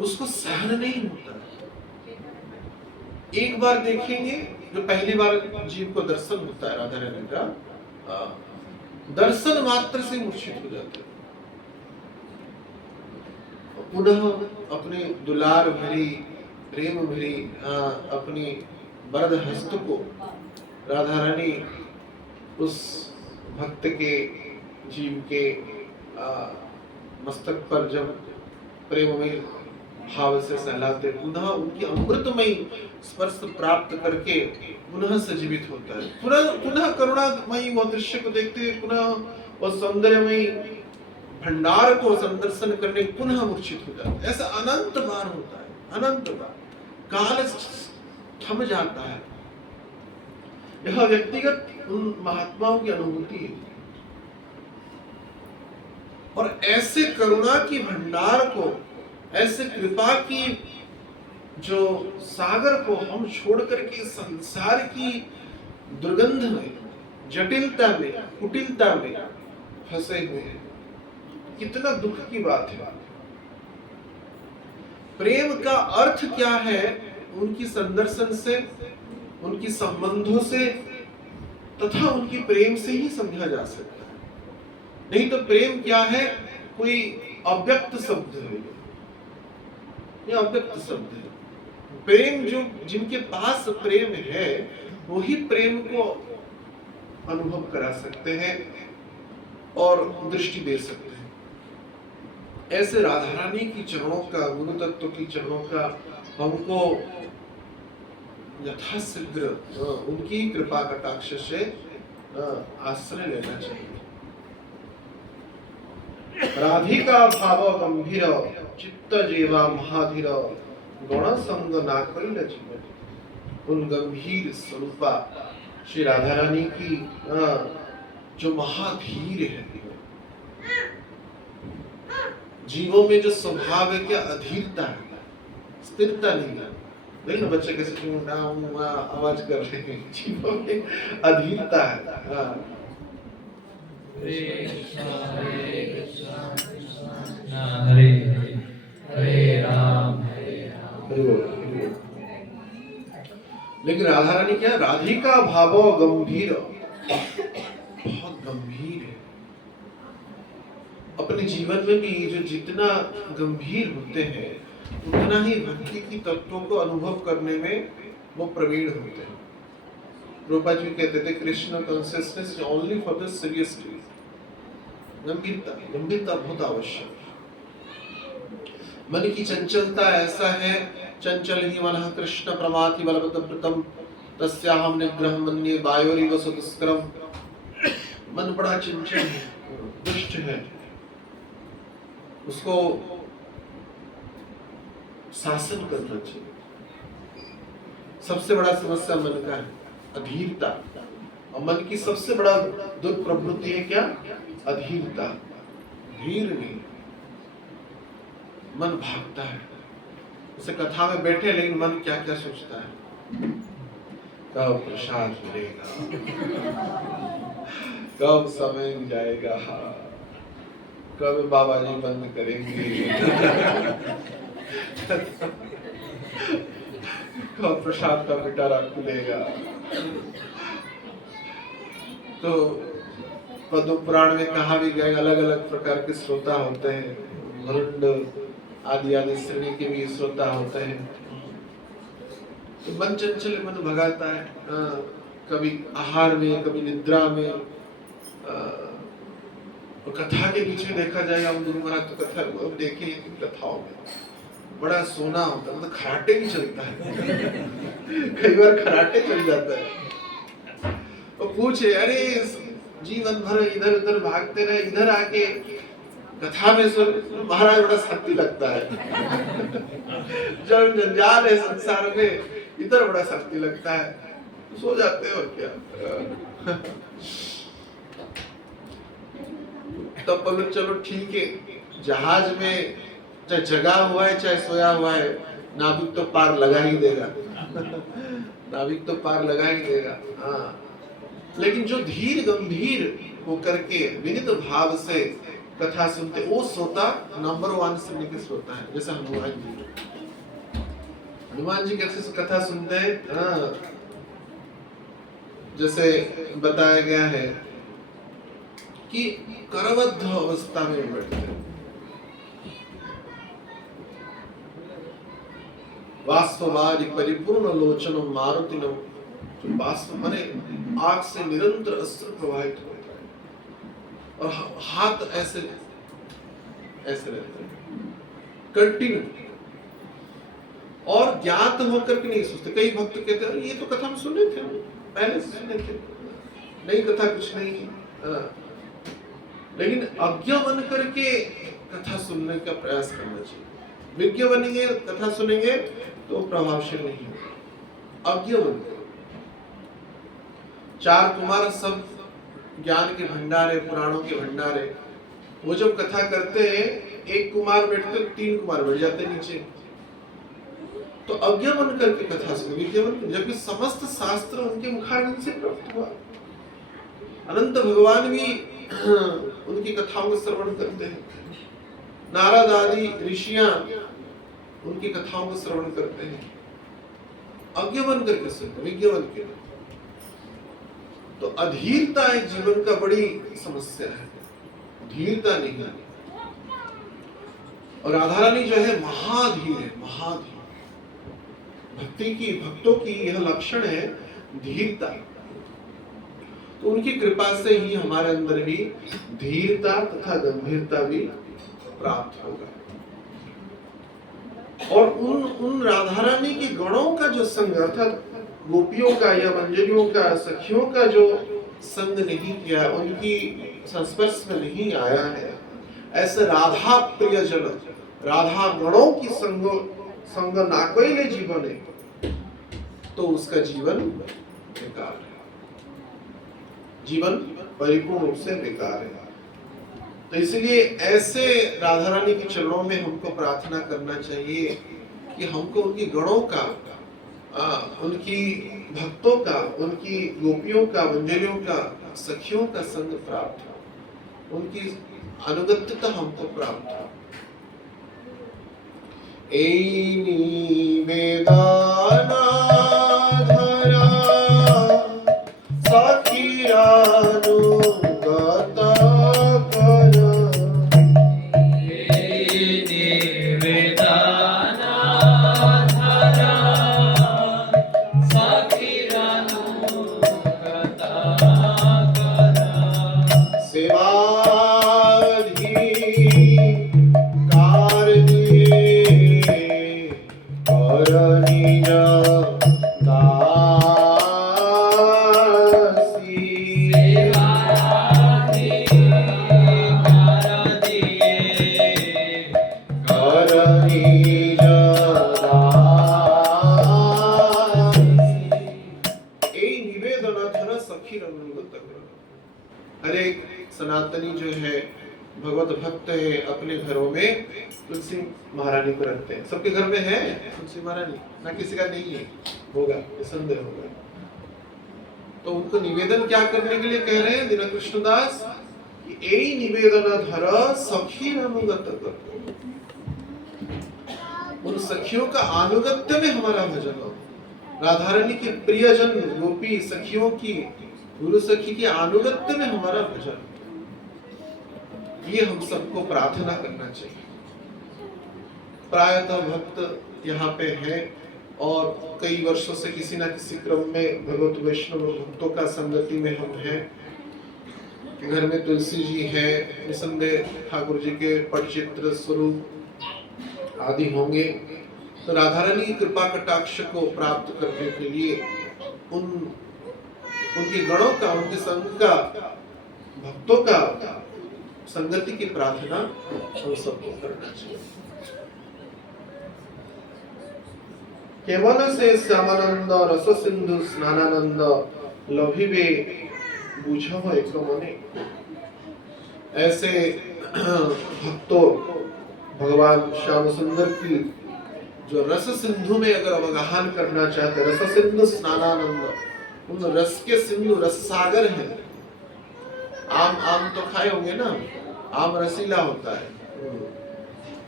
उसको सहन नहीं होता। एक बार देखेंगे, जो पहली बार जीव को दर्शन होता है राधा रानी का, दर्शन मात्र से मूर्छित हो जाते हैं। पुनः अपने दुलार भरी, प्रेम भरी अपनी वरद हस्त को राधा रानी उस भक्त के, जीव के मस्तक पर जब प्रेममय भाव से सहलाते, पुनः उनकी अमृतमयी स्पर्श प्राप्त करके पुनः सजीवित होता है। पुनः करुणामयी वो दृश्य को देखते हुए पुनः वो सौंदर्यमयी भंडार को संदर्शन करने पुनः मूर्छित हो जाता है। ऐसा अनंत बार होता है, अनंत बार। काल थम जाता है। यह व्यक्तिगत उन महात्माओं की अनुभूति है। और ऐसे करुणा की भंडार को ऐसे कृपा की जो सागर को हम छोड़ करके संसार की दुर्गंध में, जटिलता में, कुटिलता में फंसे हुए हैं। कितना दुख की बात है। प्रेम का अर्थ क्या है उनकी संदर्शन से, उनकी संबंधों से तथा उनकी प्रेम से ही समझा जा सकता है। नहीं तो प्रेम क्या है, कोई अव्यक्त शब्द है, ये अव्यक्त शब्द है। प्रेम जो जिनके पास प्रेम है वही प्रेम को अनुभव करा सकते हैं और दृष्टि दे सकते हैं। ऐसे राधा रानी की चरणों का, गुरु तत्व की चरणों का हमको यथाशीघ्र उनकी कृपा कटाक्ष से आश्रय लेना चाहिए। राधिका भाव गंभीर चित्त जीवा महाधीर गुण संग ना कैल जीवन। उन गंभीर स्वरूपा श्री राधा रानी की जो महाधीर है, जीवों में जो स्वभाव है क्या, अधीरता है, स्थिरता नहीं है। देखिए ना बच्चे कैसे आवाज कर रहे हैं, जीवों में अधीरता है। हरे हरे राम। लेकिन राधा रानी क्या, राधिका भावो गंभीर, बहुत गंभीर है। अपने जीवन में भी जो जितना गंभीर होते हैं उतना ही भक्ति की तत्वों को अनुभव करने में वो प्रवीण होते हैं। रूपा जी कहते थे Krishna consciousness only for the seriousness. गंभीरता, गंभीरता बहुत आवश्यक। मन की चंचलता ऐसा है, चंचल ही मनः कृष्ण प्रमाथि बलवतम तस्याहं निग्रह मन्ये वायोरिव सुदुष्करम। मन बड़ा चंचल है, दुष्ट है, उसको शासन करना चाहिए। सबसे बड़ा समस्या मन का है, अधीरता। और मन की सबसे बड़ा दुर्प्रवृत्ति है क्या, अधीरता, धीर नहीं। मन भागता है, उसे कथा में बैठे लेकिन मन क्या क्या सोचता है, कब प्रसाद मिलेगा, कब समय जाएगा, कब बाबा जी बंद करेंगे, कब प्रसाद का पिटारा खुलेगा। तो पद्म पुराण में कहा भी गया, अलग अलग प्रकार के श्रोता होते हैं, भरुंड आदि आदि श्रेणी के भी श्रोता होते हैं। तो मन चंचल, मन भगाता है, कभी आहार में, कभी निद्रा में। और कथा के बीच में देखा जाएगा, हम गुरु महाराज तो कथा देखे कथाओं में बड़ा सोना होता है, मतलब खराटे भी चलता है। कई बार खराटे चल जाता है। और पूछे, अरे जीवन भर इधर उधर भागते रहे, इधर आके कथा में सुन, महाराज बड़ा शांति लगता है। जब जंजाल है संसार में, इधर बड़ा शांति लगता है, सो जाते हैं और क्या। तब बोले चलो ठीक है, जहाज में चाहे जगा हुआ है चाहे सोया हुआ है, नाविक तो पार लगा ही देगा। नाविक तो पार लगा ही देगा। हाँ, लेकिन जो धीर गंभीर होकर के विनित भाव से कथा सुनते, वो श्रोता नंबर 1 सुनने के श्रोता है। जैसे हनुमान जी, हनुमान जी कैसे कथा सुनते हैं। हाँ, जैसे बताया गया है कि करबद्ध अवस्था में बैठते हैं, वास्तवादि परिपूर्ण लोचन मारुतिनम, जो वास्तव माने आंख से निरंतर अश्रु प्रवाहित होता है और हाथ ऐसे ऐसे रहते हैं कंटिन्यू, और ज्ञात होकर के नहीं सोचते। कई भक्त कहते हैं ये तो कथा हम सुने थे, पहले से सुने थे, नई कथा कुछ नहीं है। लेकिन अज्ञ बन करके कथा सुनने का प्रयास करना चाहिए। विज्ञ बनेंगे, कथा सुनेंगे तो प्रभावशाली नहीं होगा। अज्ञ बनेंगे, चार कुमार सब ज्ञान के भंडार है, पुराणों के भंडार है, वो जब कथा करते हैं एक कुमार बैठते तो 3 कुमार बैठ जाते नीचे। तो अज्ञा बन करके कथा सुनी, विद्या बन, जबकि समस्त शास्त्र उनके मुखारविंद से प्राप्त हुआ। अनंत भगवान भी उनकी कथाओं को श्रवण करते हैं, नारद आदि ऋषियां उनकी कथाओं को श्रवण करते हैं, अज्ञ बन करके सुनते, विज्ञ बन के। तो अधीरता एक जीवन का बड़ी समस्या है, धीरता नहीं है। और राधा रानी जो है महाधीर है, महाधीर। भक्तों की यह लक्षण है धीरता। तो उनकी कृपा से ही हमारे अंदर भी धीरता तथा गंभीरता भी प्राप्त होगा। और उन राधा रानी के गणों का जो संग, अर्थात गोपियों का या मंजरियों का, सखियों का जो संग नहीं किया, उनकी संस्पर्श में नहीं आया है, ऐसे राधा प्रियजन, राधा गणों की संग ना कोई ले जीवन है, तो उसका जीवन बेकार है, जीवन परिपूर्ण रूप से बेकार है। तो इसलिए ऐसे राधा रानी के चरणों में हमको प्रार्थना करना चाहिए कि हमको उनकी गणों का, उनकी भक्तों का, उनकी गोपियों का, मंजरियों का, सखियों का संग प्राप्त हो, उनकी अनुगत्यता हमको प्राप्त हो। एनी वेदाना धरा सखीरानु गता करा, एनी वेदाना धरा सखीरानु गता करा, सेवाधि कारणी करणी दासी, करणी हर एक सनातनी जो है, भगवत भक्त है, अपने घरों में तुलसी महारानी को रखते हैं। सबके घर में है तुलसी महारानी, ना किसी का नहीं है, होगा, संदेह होगा। तो उनको निवेदन क्या करने के लिए कह रहे हैं दीनकृष्ण दास कि एई निवेदन धर सखी अनुगत कर, उन सखियों का अनुगत्य में हमारा भजन हो। राधा रानी के प्रियजन गोपी सखियों की, गुरु सखी के अनुगत्य में हमारा भजन, ये हम सबको प्रार्थना करना चाहिए। प्रायतः भक्त यहाँ पे है और कई वर्षों से किसी न किसी क्रम में भगवत वैष्णव भक्तों का संगति में हम हैं। घर में तुलसी जी है, निसंदेह ठाकुर जी के पटचित्र स्वरूप आदि होंगे। तो राधा रानी की कृपा कटाक्ष को प्राप्त करने के लिए उनके गणों का, उनके संग का, भक्तों का संगति की प्रार्थना हम सबको करना चाहिए। केवल से श्यामानंद रस सिंधु स्नानानंद लभिबे बुझो एक मने, ऐसे भक्तों भगवान श्याम सुंदर की जो रस सिंधु में अगर अवगाहन करना चाहते, रस सिंधु स्नानानंद, उन रस के सिंधु, रस सागर है। आम तो खाए होंगे ना, आम रसीला होता है,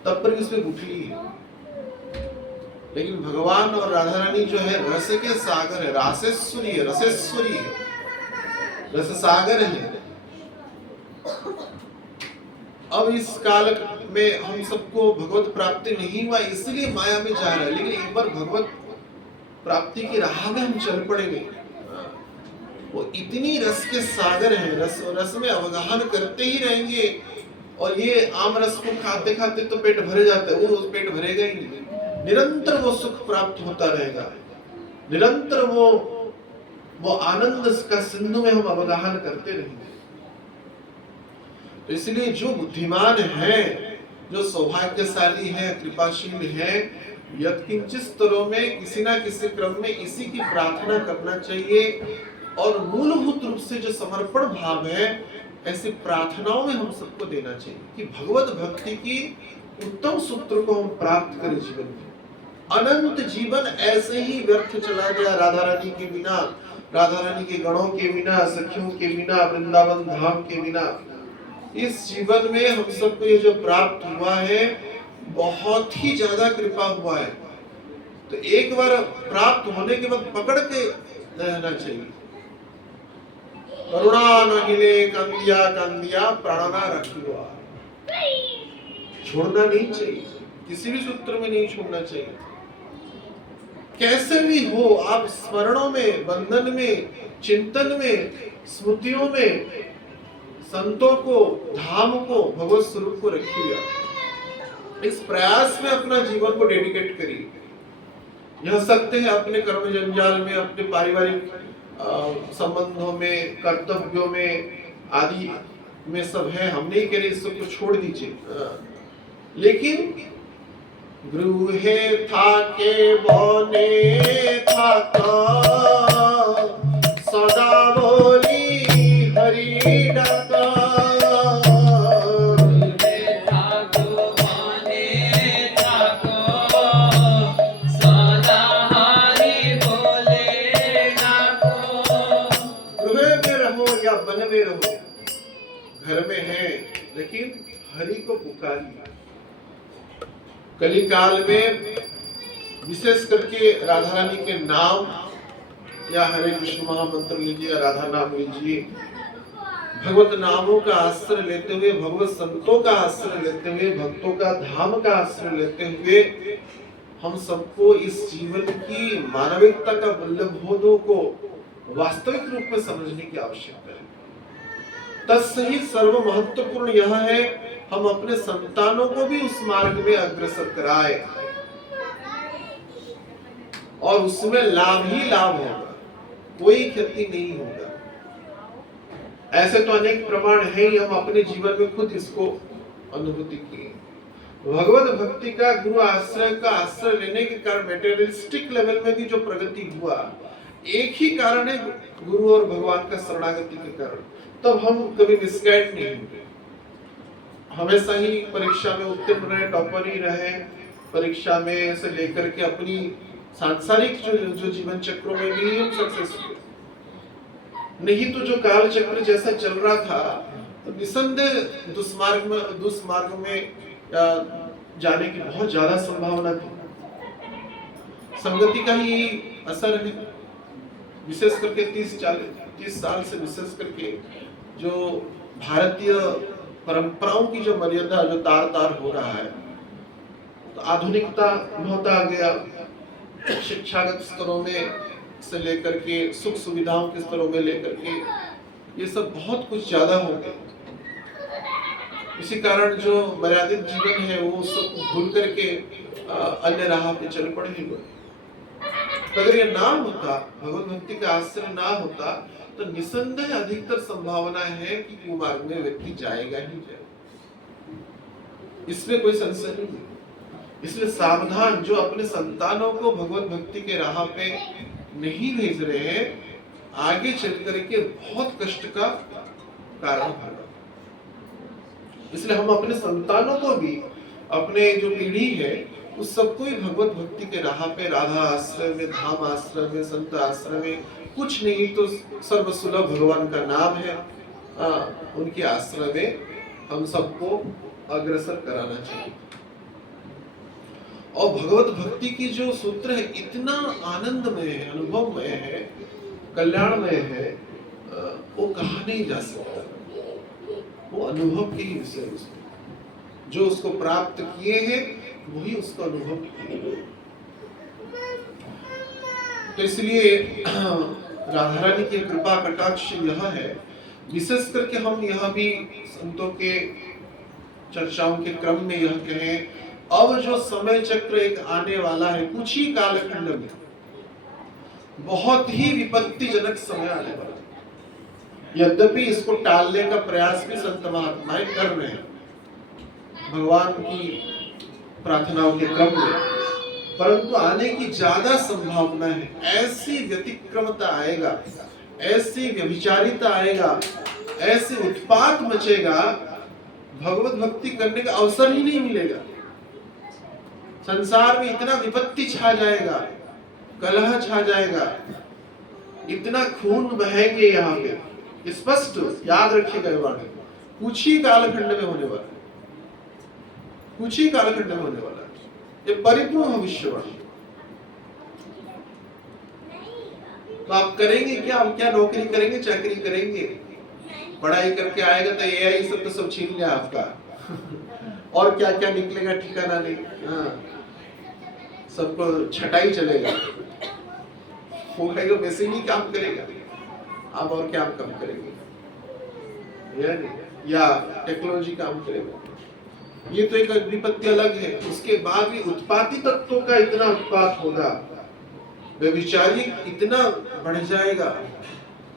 तब पर भी उसमें गुठली है। लेकिन भगवान और राधा रानी जो है रस के सागर है, रासेश्वरी है, रसेश्वरी है, रस सागर है। अब इस काल में हम सबको भगवत प्राप्ति नहीं हुआ, इसलिए माया में जा रहा है। लेकिन एक बार भगवत प्राप्ति की राह में हम चल पड़ेंगे, वो इतनी रस के सागर है, रस में अवगाहन करते ही रहेंगे। और ये आम रस को खाते खाते तो पेट भर जाता है, वो पेट भरेगा ही नहीं। निरंतर वो सुख प्राप्त होता रहेगा, निरंतर वो आनंद का सिंधु में हम अवगाहन करते रहेंगे। तो इसलिए जो बुद्धिमान है, जो सौभाग्यशाली है, कृपाशील है, यत्किंचित स्तरों में किसी ना किसी क्रम में इसी की प्रार्थना करना चाहिए। और मूलभूत रूप से जो समर्पण भाव है ऐसी प्रार्थनाओं में हम सबको देना चाहिए कि भगवत भक्ति की उत्तम सूत्र को हम प्राप्त करें जीवन में। अनंत जीवन ऐसे ही व्यर्थ चला गया राधा रानी के बिना, राधा रानी के गणों के बिना, सखियों के बिना, वृंदावन धाम के बिना। इस जीवन में हम सबको ये जो प्राप्त हुआ है बहुत ही ज्यादा कृपा हुआ है। तो एक बार प्राप्त होने के बाद पकड़ के रहना चाहिए। करुणा नहिले कंदिया कंदिया प्राणना रखियो, छोड़ना नहीं चाहिए, किसी भी सूत्र में नहीं छोड़ना चाहिए। कैसे भी हो आप स्मरणों में, बंधन में, चिंतन में, स्मृतियों में संतों को, धाम को, भगवत स्वरूप को रखिएगा। इस प्रयास में अपना जीवन को डेडिकेट करिए। यह सकते हैं अपने कर्म जंजाल में, अपने पारिवारिक संबंधों में, कर्तव्यों में आदि में सब है, हम नहीं कह रहे इस सबको छोड़ दीजिए, लेकिन गृहे था के बने था सदा बोली हरि डाका, घर में है लेकिन हरि को पुकारिए। कली काल में विशेष करके राधा रानी के नाम या हरे कृष्ण महामंत्र लीजिए या राधा नाम लीजिए, भगवत नामों का आश्रय लेते हुए, भगवत संतों का आश्रय लेते हुए, भक्तों का धाम का आश्रय लेते हुए हम सबको इस जीवन की मानविकता का मूल्यबोधों को वास्तविक रूप में समझने की आवश्यकता है। तत्सही सर्व महत्वपूर्ण यह है हम अपने संतानों को भी उस मार्ग में अग्रसर कराए और उसमें लाभ ही लाभ होगा, कोई क्षति नहीं होगा। ऐसे तो अनेक प्रमाण हैं ही, हम अपने जीवन में खुद इसको अनुभूति किए। भगवत भक्ति का, गुरु आश्रय का आश्रय लेने के कारण मेटेरियलिस्टिक लेवल में भी जो प्रगति हुआ, एक ही कारण है, गुरु और भगवान का शरणागति के कारण। तब हम कभी मिसगाइड नहीं हुए, हमेशा ही परीक्षा में उत्तीर्ण रहे, टॉपर ही रहे, परीक्षा में से लेकर के अपनी सांसारिक जो जीवन चक्रों में भी हम सक्सेस हुए। नहीं तो जो काल चक्र जैसा चल रहा था, तो निसंदेह दुष्मार्ग में जाने की बहुत ज्यादा संभावना थी। संगति का ही असर है, विशेष करके 30 साल से विशेष करके जो भारतीय परंपराओं की जो मर्यादा जो तार तार हो रहा है, तो आधुनिकता बहुत आ गया, शिक्षागत स्तरों में से लेकर के सुख सुविधाओं के स्तरों में लेकर के ये सब बहुत कुछ ज्यादा हो गया। इसी कारण जो मर्यादित जीवन है वो सब भूल करके अन्य राह पे चल पड़े ही लोग। अगर ये ना होता, भगवत भक्ति का आश्रय ना होता, तो निसंदेह अधिकतर संभावना है कि कुमार्ग में व्यक्ति जाएगा ही जाएगा, इसमें कोई संशय नहीं। इसलिए सावधान, जो अपने संतानों को भगवत भक्ति के राह पे नहीं भेज रहे हैं, आगे चल करके बहुत कष्ट का कारण होगा। इसलिए हम अपने संतानों को भी, अपने जो पीढ़ी है उस सबको ही भगवत भक्ति के राह पे, राधा आश्रय में, धाम आश्रय में, संत आश्रय में, कुछ नहीं तो सर्वसुलभ भगवान का नाम है, उनके आश्रय में हम सबको अग्रसर कराना चाहिए। और भगवत भक्ति की जो सूत्र है इतना आनंदमय है, अनुभवमय है, कल्याणमय है, वो कहा नहीं जा सकता। वो अनुभव के ही विषय उसमें, जो उसको प्राप्त किए हैं वही उसका अनुभव किए। तो इसलिए राधा रानी की कृपा कटाक्ष यह है, विशेष करके हम यह भी संतों के चर्चाओं के क्रम में यह कहें, अब जो समय चक्र एक आने वाला है, कुछ ही कालखंड में बहुत ही विपत्तिजनक समय आने वाला है। यद्यपि इसको टालने का प्रयास भी संत महात्माएं कर रहे हैं भगवान की प्रार्थनाओं के क्रम में, परंतु आने की ज्यादा संभावना है। ऐसी व्यतिक्रमता आएगा, ऐसी व्यभिचारिता आएगा, ऐसे उत्पात मचेगा, भगवत भक्ति करने का अवसर ही नहीं मिलेगा। संसार में इतना विपत्ति छा जाएगा, कलह छा जाएगा, इतना खून बहेंगे यहाँ पे। स्पष्ट याद रखिएगा ये वाणी, कुछ ही कालखंड में होने वाला है, कुछ ही कालखंड में होने वाला है। ये परिपूर्ण भविष्यवाणी। तो आप करेंगे क्या? आप क्या नौकरी करेंगे, चाकरी करेंगे? पढ़ाई करके आएगा तो एआई सब तो सब छीन लिया आपका और क्या क्या निकलेगा ठिकाना नहीं। हाँ, सबको छटाई चलेगा, वो कहेगा वैसे नहीं काम करेगा, आप और क्या काम करेंगे? या टेक्नोलॉजी काम करेगा। ये तो एक विपत्ति अलग है। उसके बाद भी उत्पाती तत्वों का इतना उत्पात होगा, व्यभिचारी इतना बढ़ जाएगा,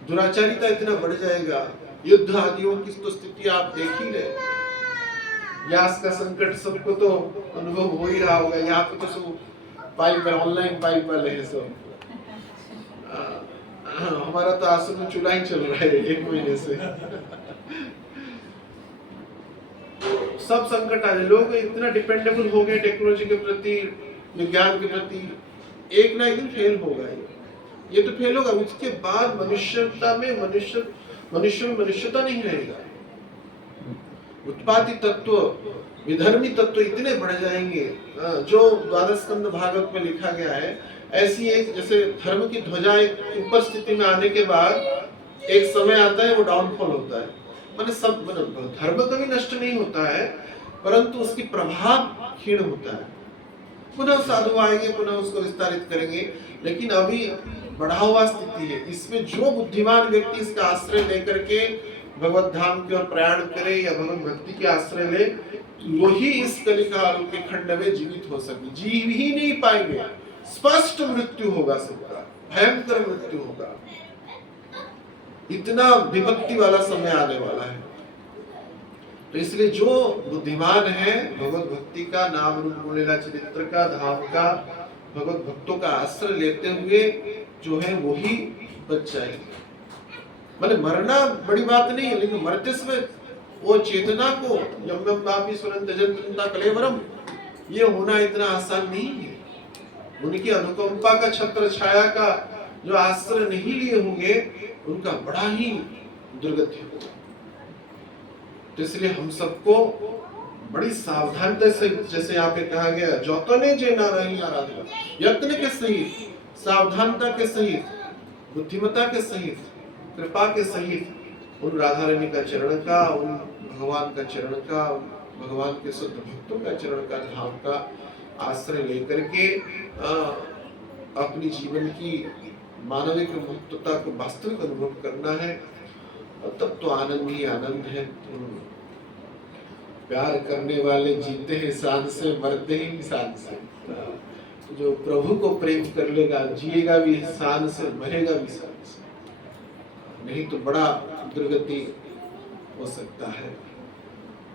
दुराचारिता इतना बढ़ जाएगा, युद्ध आदियों की तो स्थिति आप देख ही रहे। गैस का संकट सबको तो अनुभव हो ही रहा होगा। यहाँ पे तो सब पाइप, ऑनलाइन पाइप वाले हैं सब। हमारा तो आश्रम में चूल्हा ही चल रहा है 1 महीने से। सब संकट आ जाए, लोग इतना डिपेंडेबल हो गए टेक्नोलॉजी के प्रति, विज्ञान के प्रति, एक ना एक दिन फेल होगा। ये तो फेल होगा। उसके बाद मनुष्यता में मनुष्यता नहीं रहेगा। उत्पाती तत्व, विधर्मी तत्व इतने बढ़ जाएंगे, जो द्वादश स्कंद भागवत में लिखा गया है। ऐसी एक जैसे धर्म की ध्वजा एक ऊपर स्थिति में आने के बाद एक समय आता है वो डाउनफॉल होता है। माने सब धर्म कभी नष्ट नहीं होता है, परंतु उसकी प्रभाव क्षीण होता है। पुनः साधु आएंगे, पुनः उसको विस्तारित करेंगे, लेकिन अभी बढ़ा हुआ स्थिति है। इसमें जो बुद्धिमान व्यक्ति इसका आश्रय लेकर के भगवत धाम की ओर प्रयाण करे या भगवत भक्ति के आश्रय ले, वही इस कलिकाल के खंड में जीवित हो सके। जीव ही नहीं पाएंगे, स्पष्ट मृत्यु होगा सबका, भयंकर मृत्यु होगा। इतना विपत्ति वाला समय आने वाला है। तो इसलिए जो बुद्धिमान है, भगवत भक्ति का, नाम रूप लीला चरित्र का, धाम का, भगवत भक्तों का आश्रय लेते हुए जो है वही बच जाएंगे। मतलब मरना बड़ी बात नहीं है, लेकिन मरते समय वो चेतना को यम यम पापी सुनंत जंता कलेवरम, ये होना इतना आसान नहीं है। उनकी अनुकंपा का छत्र छाया का जो आश्रय नहीं लिए होंगे, उनका बड़ा ही दुर्गति होगा। तो इसलिए हम सबको बड़ी सावधानता से, जैसे यहाँ पे कहा गया, जौतने जे नारायण आराधना, यत्न के सहित, सावधानता के सहित, बुद्धिमता के सहित, कृपा के सहित उन राधा रानी का चरण का, उन भगवान का चरण का, भगवान के शुद्ध भक्तों का चरण का, धाम का आश्रय लेकर के अपनी जीवन की मानविक मुक्तता को वास्तविक अनुभव करना है। और तब तो आनंद ही आनंद है। प्यार करने वाले जीते हैं शान से, मरते ही शान से। जो प्रभु को प्रेम कर लेगा, जिएगा भी शान से, मरेगा भी शान से, नहीं तो बड़ा दुर्गति हो सकता है।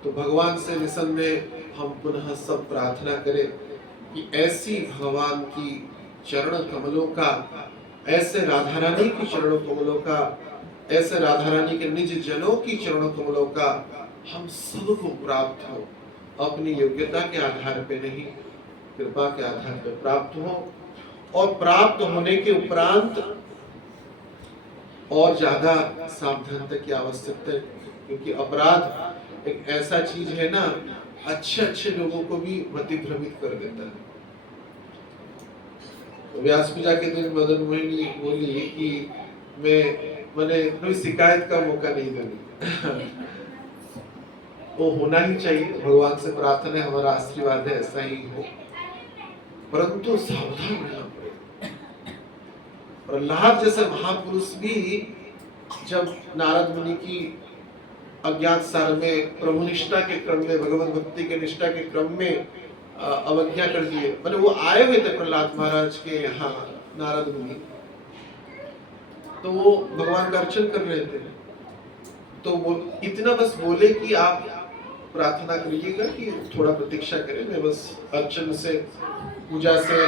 तो भगवान से निसंदेह हम पुनः सब प्रार्थना करें कि ऐसी भगवान की चरण कमलों का, ऐसे राधा रानी की चरणों कमलों का, ऐसे राधा रानी के निज जनों की चरणों कमलों का हम सबको प्राप्त हो। अपनी योग्यता के आधार पे नहीं, कृपा के आधार पे प्राप्त हो। और प्राप्त होने के उपरांत और ज्यादा सावधानता की आवश्यकता है, क्योंकि अपराध एक ऐसा चीज है ना, अच्छे अच्छे लोगों को भी मतिभ्रमित कर देता है। व्यास पूजा के दिन मदन मोहिनी बोली कि मैंने कोई शिकायत का मौका नहीं दूंगी। वो होना ही चाहिए, भगवान से प्रार्थना है, हमारा आशीर्वाद है ऐसा ही हो, परंतु सावधान रहना पड़ेगा। प्रहलाद जैसे महापुरुष भी जब नारद मुनि की अज्ञात सार में प्रभु निष्ठा के क्रम में, भगवत भक्ति के निष्ठा के क्रम में अवज्ञा कर दिए, मतलब वो आए हुए थे प्रहलाद महाराज के यहाँ नारद मुनि, तो वो भगवान का अर्चन कर रहे थे। तो वो इतना बस बोले कि आप प्रार्थना करिएगा कि थोड़ा प्रतीक्षा करें, मैं बस अर्चन से, पूजा से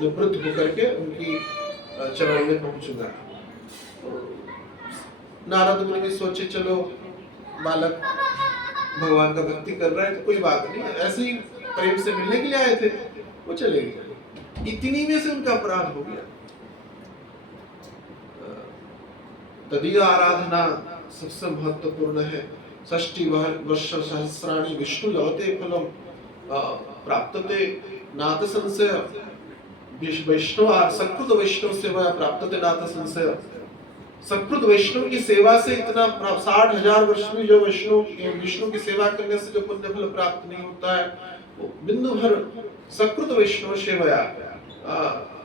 निवृत्त होकर के उनकी चरण में पहुंचूंगा। नारद मुनि भी सोचे चलो बालक भगवान का भक्ति कर रहा है तो कोई बात नहीं, ऐसे ही प्रेम से मिलने के लिए आए थे, वो चले गए। इतनी में से उनका अपराध हो गया। तदीय आराधना सबसे महत्वपूर्ण है। षष्टि वर्ष सहस्राणि विष्णु लभते फलम प्राप्तते नाथ संशय वैष्णव सकृत वैष्णव सेवा प्राप्तते नाथ संशय। सकृत वैष्णव की सेवा से इतना 60,000 वर्ष में जो विष्णु की सेवा करने से जो पुण्य फल प्राप्त नहीं होता है, वो बिंदु भर सकृत वैष्णव सेवा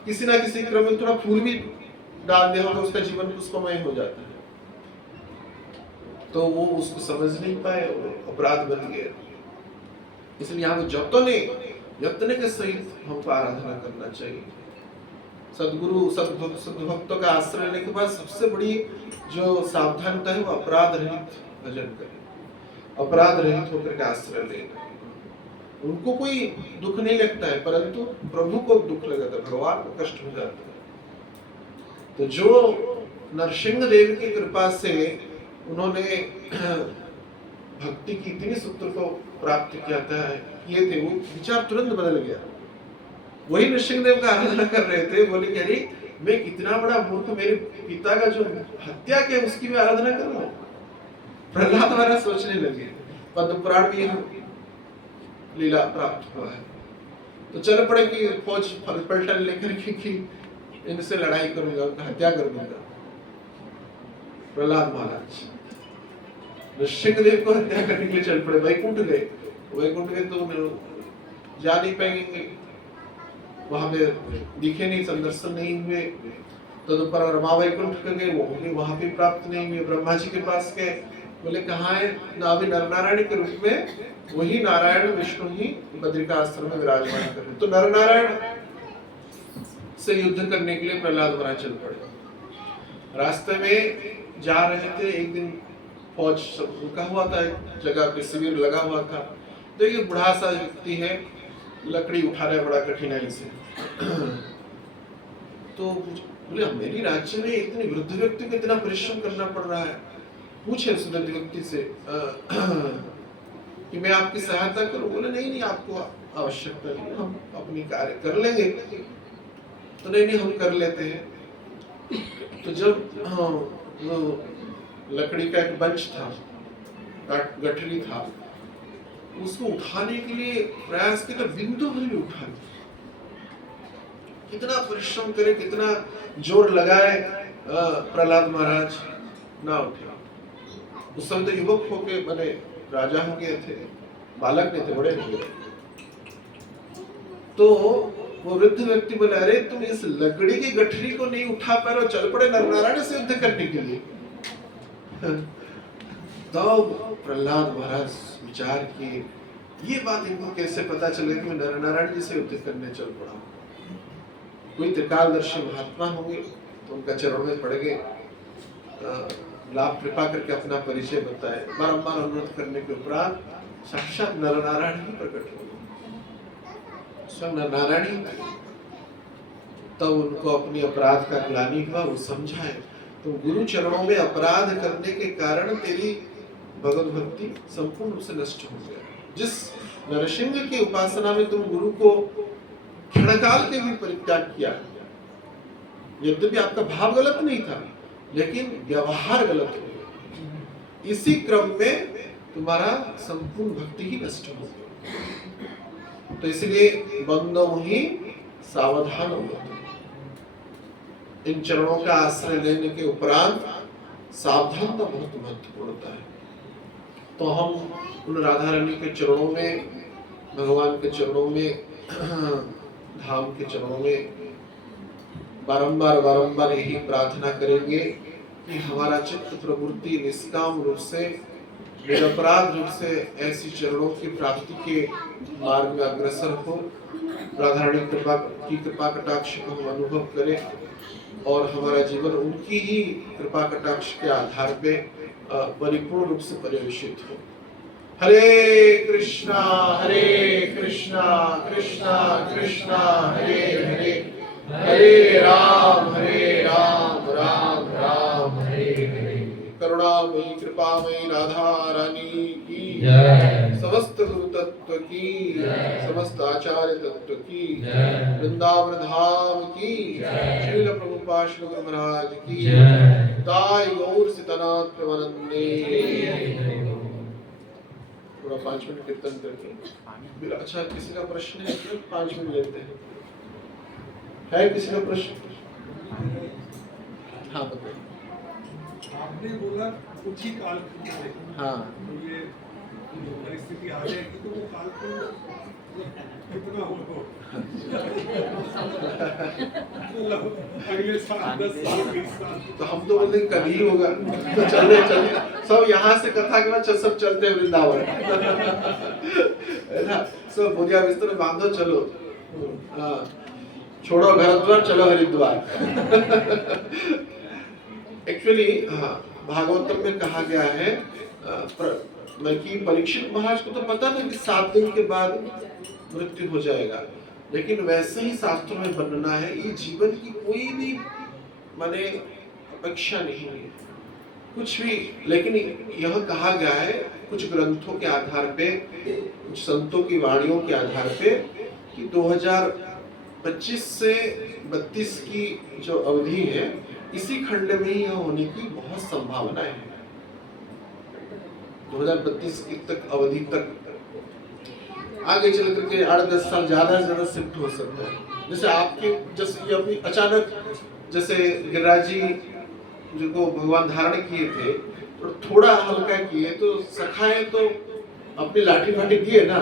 किसी ना किसी क्रम में थोड़ा फूल भी डाल दिया तो उसका जीवन पुष्पमय हो जाता है। तो वो उसको समझ नहीं पाए, अपराध बन गया। इसलिए यहाँ यत्न के सहित हमको आराधना करना चाहिए। सदगुरु सद्भक्तों का आश्रय लेने के बाद सबसे बड़ी जो सावधानता है वो अपराध रहित भजन करें, अपराध रहित होकर के आश्रय लेना। उनको कोई दुख नहीं लगता है, परंतु प्रभु को दुख लगता है, भगवान को कष्ट हो जाता है। तो जो नरसिंह देव की कृपा से उन्होंने भक्ति की इतनी सूत्र को प्राप्त किया थे, वो विचार तुरंत बदल गया। वही नरसिंह देव का आराधना कर रहे थे, बोले कि अरे मैं कितना बड़ा मूर्ख, मेरे पिता का जो हत्या किया उसकी मैं आराधना कर रहा हूँ। प्रहलाद महाराज सोचने लगे। पद्म पुराण में लीला प्राप्त हुआ है। तो चल पड़े कि फौज पलटन लेकर कि इनसे लड़ाई करूंगा, उनका हत्या कर दूंगा। प्रहलाद महाराज नरसिंह देव को हत्या करने के लिए चल पड़े। वैकुंठ गए तो जा नहीं पाएंगे, वहां पे दिखे नहीं, संदर्शन नहीं हुए। तदुपर रमा वैकुंठ गए, वो वहां भी प्राप्त नहीं हुए। ब्रह्मा जी के पास गए, बोले कहाँ है ना, अभी नर नारायण के रूप में वही नारायण विष्णु ही बद्रिका आश्रम में विराजमान कर रहे। तो नर नारायण से युद्ध करने के लिए प्रहलाद महाराज चल पड़े। रास्ते में जा रहे थे, एक दिन फौज रुका हुआ था, एक जगह पे शिविर लगा हुआ था। तो एक बूढ़ा सा व्यक्ति है, लकड़ी उठा रहा है बड़ा कठिनाई से। तो बोले मेरी राज्य में इतने वृद्ध व्यक्ति को इतना परिश्रम करना पड़ रहा है, पूछे उस वृद्ध व्यक्ति से कि मैं आपकी सहायता करूं। बोले नहीं आपको आवश्यकता नहीं, हम अपनी कार्य कर लेंगे। तो नहीं हम कर लेते हैं। तो जब वो लकड़ी का एक बंच था, गठरी था, उसको उठाने के लिए प्रयास किया, बिंदु भर भी उठा नहीं। कितना परिश्रम करे, कितना जोर लगाए, प्रहलाद महाराज ना उठे। उस समय तो युवक होके बने राजा हो गए थे, बालक नहीं थे, बड़े नहीं थे। तो वो वृद्ध व्यक्ति बोले अरे तुम इस लकड़ी की गठरी को नहीं उठा पा रहे हो, चल पड़े नर नारायण से युद्ध करने के लिए। तो प्रहलाद महाराज विचार किए, ये बात इनको कैसे पता चले कि मैं नर नारायण जी से युद्ध करने चल पड़ा। कोई त्रिकालदर्शी महात्मा होंगे तो उनका चरण में पड़ गए, लाभ कृपा करके अपना परिचय बताए। बारंबार अनुरोध करने के उपरांत साक्षात नर नारायण ही प्रकट हो गए, स्वयं नर नारायण ही। तब उनको अपनी अपराध का ग्लानि हुआ, वो समझाए तो गुरु चरणों में अपराध करने के कारण तेरी भगवत भक्ति संपूर्ण रूप से नष्ट हो गया। जिस नरसिंह की उपासना में तुम गुरु को क्षणकाल के भी परित्याग किया, यद्यपि आपका भाव गलत नहीं था लेकिन व्यवहार गलत हो गया। इसी क्रम में तुम्हारा संपूर्ण भक्ति ही नष्ट हो गई। तो इसलिए बंदो ही सावधान हो। इन चरणों का आश्रय लेने के उपरांत सावधानता बहुत महत्वपूर्ण होता है। तो हम उन राधा रानी के चरणों में, भगवान के चरणों में, धाम के चरणों में बारंबार यही प्रार्थना करेंगे कि हमारा चित्त प्रवृत्ति निष्काम रूप से, निरपराध रूप से ऐसी चरणों की प्राप्ति के मार्ग में अग्रसर हो। राधा रानी की कृपा कटाक्ष को हम अनुभव करें और हमारा जीवन उनकी ही कृपा कटाक्ष के आधार पे परिपूर्ण रूप से पर्यवेक्षित हो। हरे कृष्णा कृष्णा कृष्णा हरे हरे, हरे राम राम राम हरे हरे। करुणा शिलामयी राधा रानी की जय। समस्त गुरु तत्व की जय। समस्त आचार्य तत्व की जय। वृंदावन धाम की जय। श्रील प्रभुपाद श्री गुरु महाराज की जय। दाई गौर सितनाथ प्रवनंदे। थोड़ा 5 मिनट कीर्तन करके अच्छा किसी का प्रश्न है तो 5 मिनट लेते हैं। है किसी का प्रश्न? हाँ बताइए। आपने बोला कुछ ही काल है। हाँ तो ये जो परिस्थिति आ जाएगी तो वो काल को कितना हो अगले साल 10 साल 20 साल तो हम तो बोलते हैं कभी होगा। तो चले सब यहाँ से कथा के बाद सब चलते हैं वृंदावन। है ना? सब बोरिया बिस्तर बांधो चलो। हाँ छोड़ो घर द्वार चलो हरिद्वार। एक्चुअली हाँ भागवतम में कहा गया है कि परीक्षित महाराज को तो पता था कि 7 दिन के बाद मृत्यु हो जाएगा, लेकिन वैसे ही शास्त्रों में वर्णना है ये जीवन की कोई भी माने अपेक्षा नहीं है कुछ भी। लेकिन यह कहा गया है कुछ ग्रंथों के आधार पे, कुछ संतों की वाणियों के आधार पे कि 2025 से 32 की जो अवधि है इसी खंड में यह होने की बहुत संभावना है। 2032 तक अवधि तक आगे चल करके 8-10 साल ज्यादा से ज्यादा शिफ्ट हो सकता है। जैसे आपके जैसे ये अभी अचानक जैसे गिरिराज जी जिनको भगवान धारण किए थे तो थोड़ा हल्का किए तो सखाए तो अपनी लाठी फाठी दिए ना,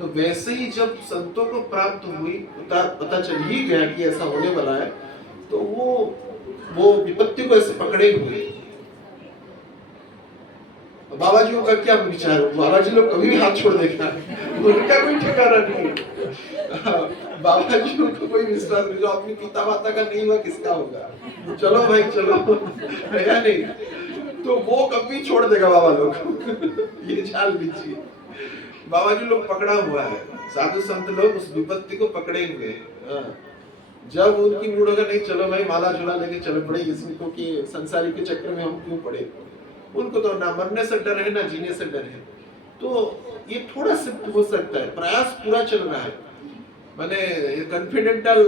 तो वैसे ही जब संतों को प्राप्त हुई पता चल ही गया कि ऐसा होने वाला है तो वो विपत्ति को ऐसे पकड़े हुए। बाबा जी का क्या विचार? बाबा जी लोग कभी भी हाथ छोड़ देगा, उनका कोई ठिकाना नहीं। बाबा जी को कोई विश्वास नहीं, जो अपनी पिता माता का नहीं हुआ किसका होगा? चलो भाई चलो, है या नहीं? तो वो कभी छोड़ देगा बाबा लोग। ये जान लीजिए बाबा जी लोग पकड़ा हुआ है, साधु संत लोग उस विपत्ति को पकड़े हुए हैं। जब उनकी मूड होगा नहीं चलो भाई माला झोला लेके चलो पड़े इसको कि संसारी के चक्कर में हम क्यों पड़े, उनको तो ना मरने से डर है ना जीने से डर है। तो ये थोड़ा शिफ्ट हो सकता है, प्रयास पूरा चल रहा है। माने कॉन्फिडेंटल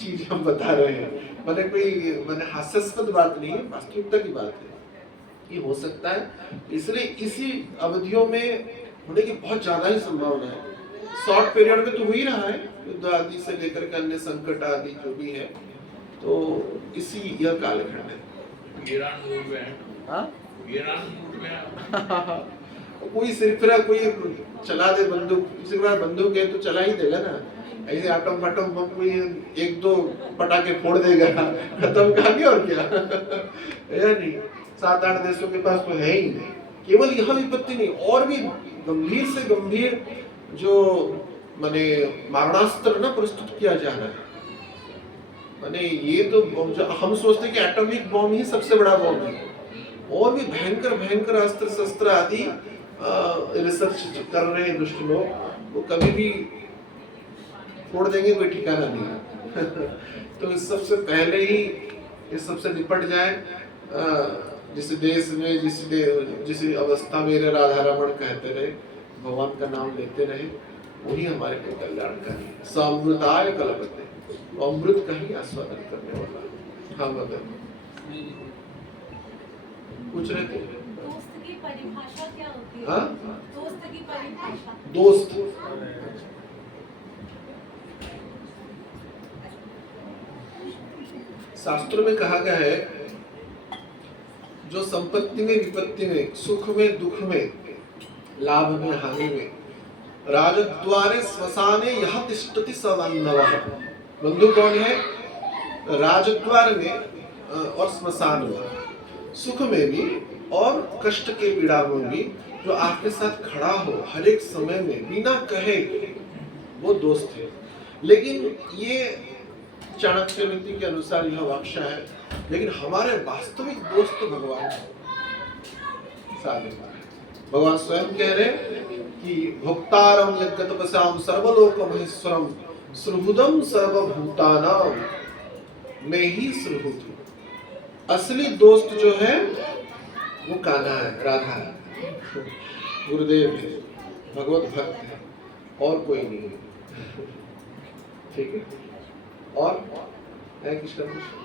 चीज हम बता रहे हैं, माने कोई माने हास्यास्पद बात नहीं है, वास्तविकता की बात है। ये हो सकता है, इसलिए इसी अवधियों में होने की बहुत ज्यादा ही संभावना है। शॉर्ट पीरियड में तो हो ही रहा है, युद्ध आदि से लेकर के अन्य संकट आदि जो भी है, तो इसी यह कालखंड है। ईरान मूड में, हाँ ईरान मूड में कोई सिर्फ कोई चला दे बंदूक, किसी के पास बंदूक है तो चला ही देगा ना। ऐसे आटम फाटम बम कोई 1-2 पटाखे फोड़ देगा, खत्म कहानी और क्या। है नहीं, 7-8 देशों के पास तो है ही नहीं। केवल यह विपत्ति नहीं, और भी गंभीर से गंभीर जो माने मारणास्त्र ना प्रस्तुत किया जा रहा है। माने ये तो हम सोचते हैं कि एटॉमिक बॉम्ब ही सबसे बड़ा बॉम्ब है, और भी भयंकर भयंकर अस्त्र शस्त्र आदि रिसर्च कर रहे हैं दुष्ट लोग, वो कभी भी फोड़ देंगे, कोई ठिकाना नहीं। तो इस सबसे पहले ही इस सबसे निपट जाए, जिस देश में जिस अवस्था में राधा रमण कहते रहे, भगवान का नाम लेते रहे, वही हमारे लिए कल्याणकारी है। समृताय कल्पते, अमृत का ही आस्वादन करने वाला। हाँ बताइए, पूछ रहे थे। दोस्त की परिभाषा क्या होती है? हाँ? दोस्त की परिभाषा। दोस्त शास्त्रों में कहा गया है, जो संपत्ति में विपत्ति में, सुख में दुख में, लाभ में हानि में, राजद्वारे श्मशाने यह तिष्ठति स बान्धवः। बंधु कौन है? राजद्वार में और श्मशान में, सुख में भी और कष्ट के पीड़ा में भी, जो आपके साथ खड़ा हो हर एक समय में बिना कहे, वो दोस्त है। लेकिन ये चाणक्य नीति के अनुसार यह वाक्य है, लेकिन हमारे वास्तविक दोस्त तो भगवान है। भगवान स्वयं कह रहे कि भोक्तारम यज्ञतपस्याम सर्वलोक महेश्वरम सुहृदम सर्वभूतानाम मैं ही सुहृद। असली दोस्त जो है वो कान्हा है, राधा है, गुरुदेव है, भगवत भक्त है, और कोई नहीं है। ठीक है, और है किसका प्रश्न?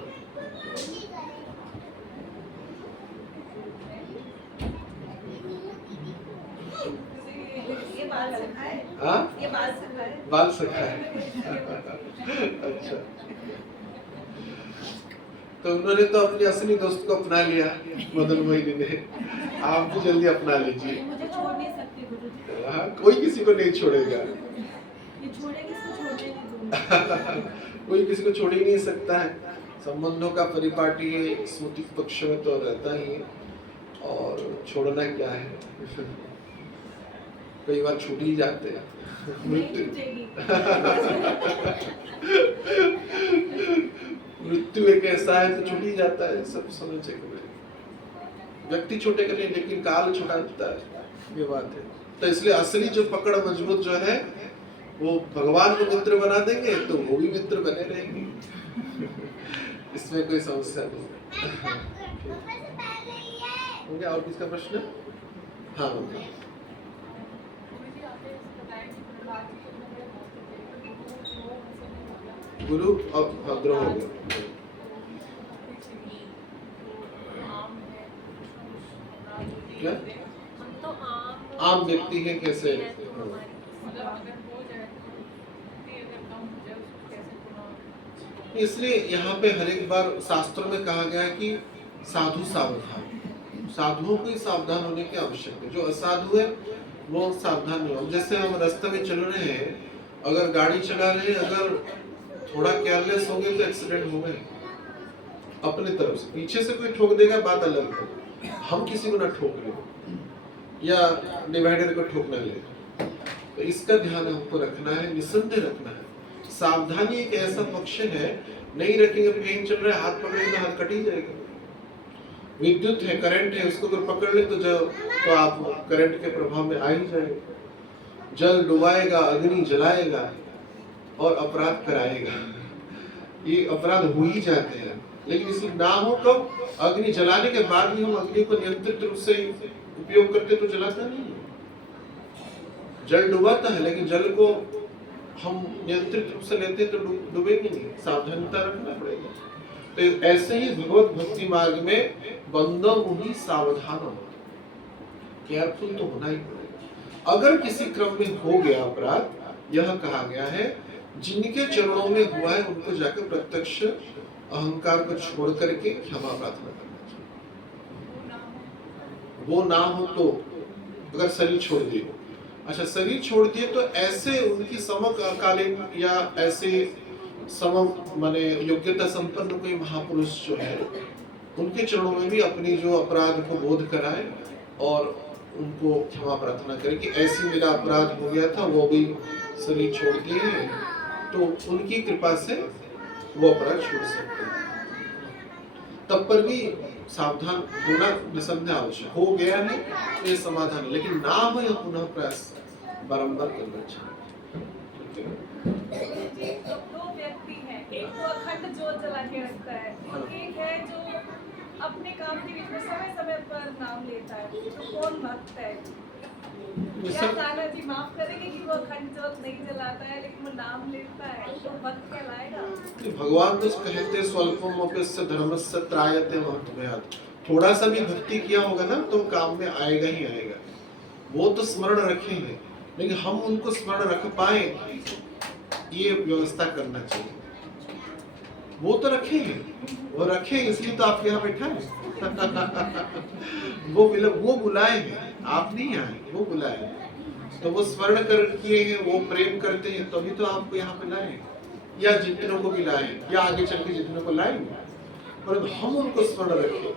ये बाल सखा है। हाँ, ये बाल सखा है। बाल सखा है। अच्छा, तो उन्होंने तो अपनी असली दोस्त को अपना लिया, मदन मोहिनी ने। आप भी जल्दी अपना लीजिए। मुझे छोड़ नहीं सकते गुरुजी। हाँ, कोई किसी को नहीं छोड़ेगा। ये छोड़ेंगे इसको छोड़ने नहीं दूंगी। कोई किसी को छोड़ ही नहीं सकता है। संबंधों का परिपाटी स्मृति पक्ष में तो रहता ही है, और छोड़ना क्या है। कई बार छूट ही जाते हैं। नहीं छूटेगी। मृत्यु एक ऐसा है तो छूट ही जाता है, सब समझे। व्यक्ति छूटेगा नहीं, लेकिन काल छुटा देता है, ये बात है। तो इसलिए असली जो पकड़ मजबूत जो है, वो भगवान को मित्र बना देंगे तो वो भी मित्र बने रहेंगे। इसमें कोई समस्या नहीं। हो गया? और किसका प्रश्न? हाँ, गुरु और द्रोह हो गया। क्या तो आम व्यक्ति है कैसे? इसलिए यहाँ पे हर एक बार शास्त्रों में कहा गया है कि साधु सावधान, साधुओं को ही सावधान होने की आवश्यकता है। जो असाधु है वो सावधान नहीं हो। जैसे हम रास्ते में चल रहे हैं, अगर गाड़ी चला रहे हैं, अगर थोड़ा केयरलेस हो गए तो एक्सीडेंट हो गए। अपने तरफ से पीछे से कोई ठोक देगा, बात अलग है, हम किसी को ना ठोक ले या डिवाइडर को ठोक ना ले। तो इसका ध्यान हमको रखना है, निसंदेह रखना है। सावधानी एक ऐसा पक्ष है, नहीं रखेंगे, कहीं चल रहा है, हाथ पकड़ेंगे तो हाथ कट ही जाएगा। विद्युत है, करंट है, उसको अगर पकड़ ले तो आप करंट के प्रभाव में आ ही जाएगा। जल डुबाएगा, अग्नि जलाएगा और अपराध कराएगा। ये अपराध हो ही जाते हैं, लेकिन इसलिए ना हो कब? अग्नि जलाने के बाद भी हम अग्नि को नियंत्रित रूप से उपयोग करते तो जलाता नहीं है। जल डुबाता है, लेकिन जल को हम नियंत्रित रूप से लेते तो डूबेंगे नहीं। सावधानता रखना पड़ेगा। तो ऐसे ही भगवत भक्ति मार्ग में बंदो मुहि सावधान हो, केयरफुल तो होना ही पड़ेगा। अगर किसी क्रम में हो गया अपराध, यह कहा गया है जिनके चरणों में हुआ है उनको जाकर प्रत्यक्ष अहंकार को छोड़ करके क्षमा प्रार्थना करना चाहिए। वो ना हो तो अगर शरीर छोड़ दिए, अच्छा शरीर छोड़ दिए तो ऐसे उनकी समकालीन या ऐसे सम माने योग्यता संपन्न कोई महापुरुष जो है, उनके चरणों में भी अपनी जो अपराध को बोध कराए और उनको क्षमा प्रार्थना करें कि ऐसी मेरा अपराध हो गया था, वो भी शरीर छोड़ दिए हैं, तो उनकी कृपा से वो अपराध छोड़ सकते हैं। तब पर भी सावधान होना निसंदेह आवश्यक। हो गया है ये समाधान, लेकिन ना हो यह पुनः प्रयास बारंबार करना चाहिए। दो व्यक्ति हैं, एक तो अखंड जोत जला के रखता है और एक है जो अपने काम के बीच में समय समय पर नाम लेता है। तो कौन भक्त है? क्या कान्हा जी माफ करेंगे कि वो अखंड जोत नहीं जलाता है लेकिन वो नाम लेता है, तो भक्त कहलाएगा? भगवान तो कहते स्वल्पम अपस्य धर्मस्य त्रायते महत्वयात्। थोड़ा सा भी भक्ति किया होगा ना तो काम में आएगा ही आएगा। वो तो स्मरण रखेंगे, लेकिन हम उनको स्मरण रख पाए ये व्यवस्था करना चाहिए। वो तो रखेंगे, वो रखे इसलिए तो आप यहाँ बैठा है। वो बुलाए हैं, आप नहीं आए, वो बुलाए। तो वो स्मरण कर किए हैं, वो प्रेम करते हैं, तभी तो आपको यहाँ पे लाए, या जितनों को भी लाए, या आगे चल के जितनों को लाएंगे। पर हम उनको स्मरण रखें।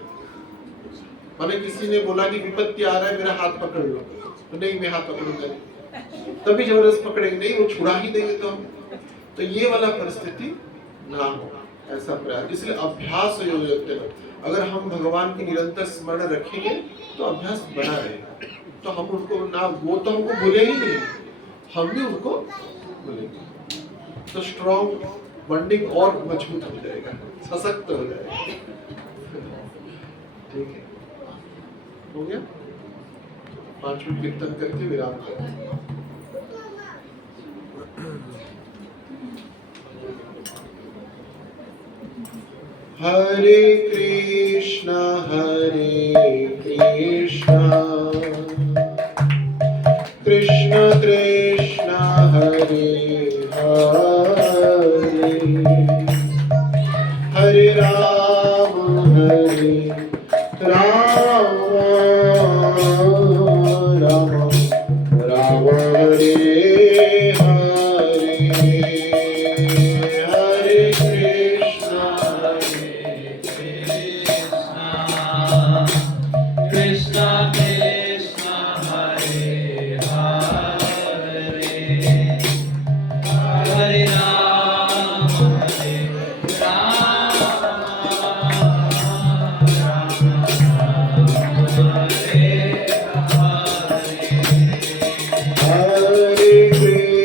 मैंने किसी ने बोला कि विपत्ति आ रहा है, मेरा हाथ पकड़ लो, तो नहीं मैं हाथ पकड़ूंगा, तभी जबरदस्त पकड़ेंगे, नहीं वो छुड़ा ही देंगे तो हम। तो ये वाला परिस्थिति ना हो, ऐसा प्रयास। इसलिए अभ्यास योग्य, अगर हम भगवान की निरंतर स्मरण रखेंगे तो अभ्यास बना रहेगा। तो हम उनको ना, वो तो हमको भूले ही नहीं, हम भी उनको भूलेंगे, तो स्ट्रॉन्ग बॉन्डिंग और मजबूत हो जाएगा, सशक्त हो जाएगा। ठीक है। हो गया? 5 मिनट कीर्तन करके विराम करते हैं। हरे कृष्णा कृष्ण कृष्ण हरे हरे, हरे राम राम राम राम हरे हरे, हरे कृष्णा कृष्णा कृष्णा हरे हरे, हरे राम हरे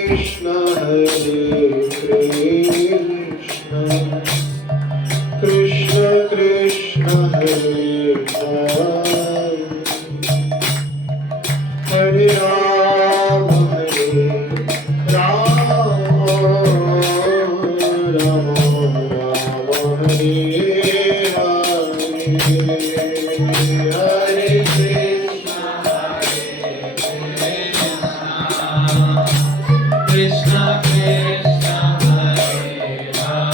कृष्णा कृष्ण कृष्ण हरे हरे, हरे राम राम राम हरे हरे, हरे कृष्णा कृष्णा कृष्णा हरे हरे,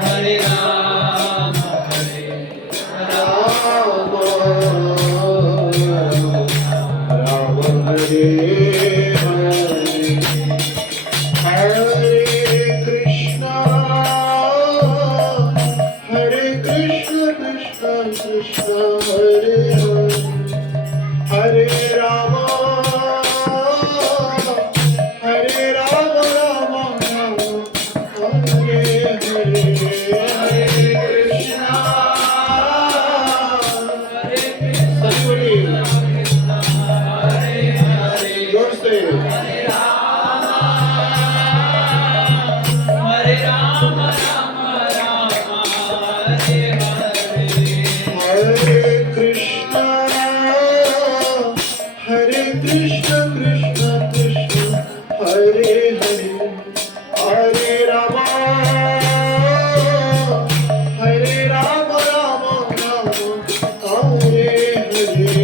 हरे राम राम राम हरे हरे, हरे कृष्णा कृष्ण कृष्ण हरे हरे, हरे राम राम राम हरे हरे, हरे कृष्णा सभी बोलिए जोर से, हरे राम राम राम हरे हरे, हरे कृष्णा कृष्ण कृष्ण हरे हरे, हरे राम राम राम हरे हरे,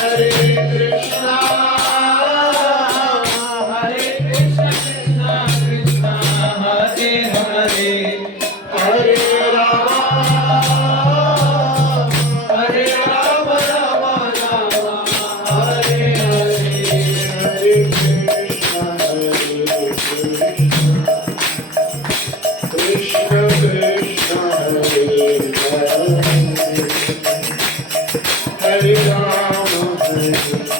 हरे कृष्णा हरे कृष्णा कृष्णा हरे हरे, हरे राम राम हरे हरे, हरे कृष्णा कृष्ण कृष्ण हरे हरे, हरे राम राम हरे हरे,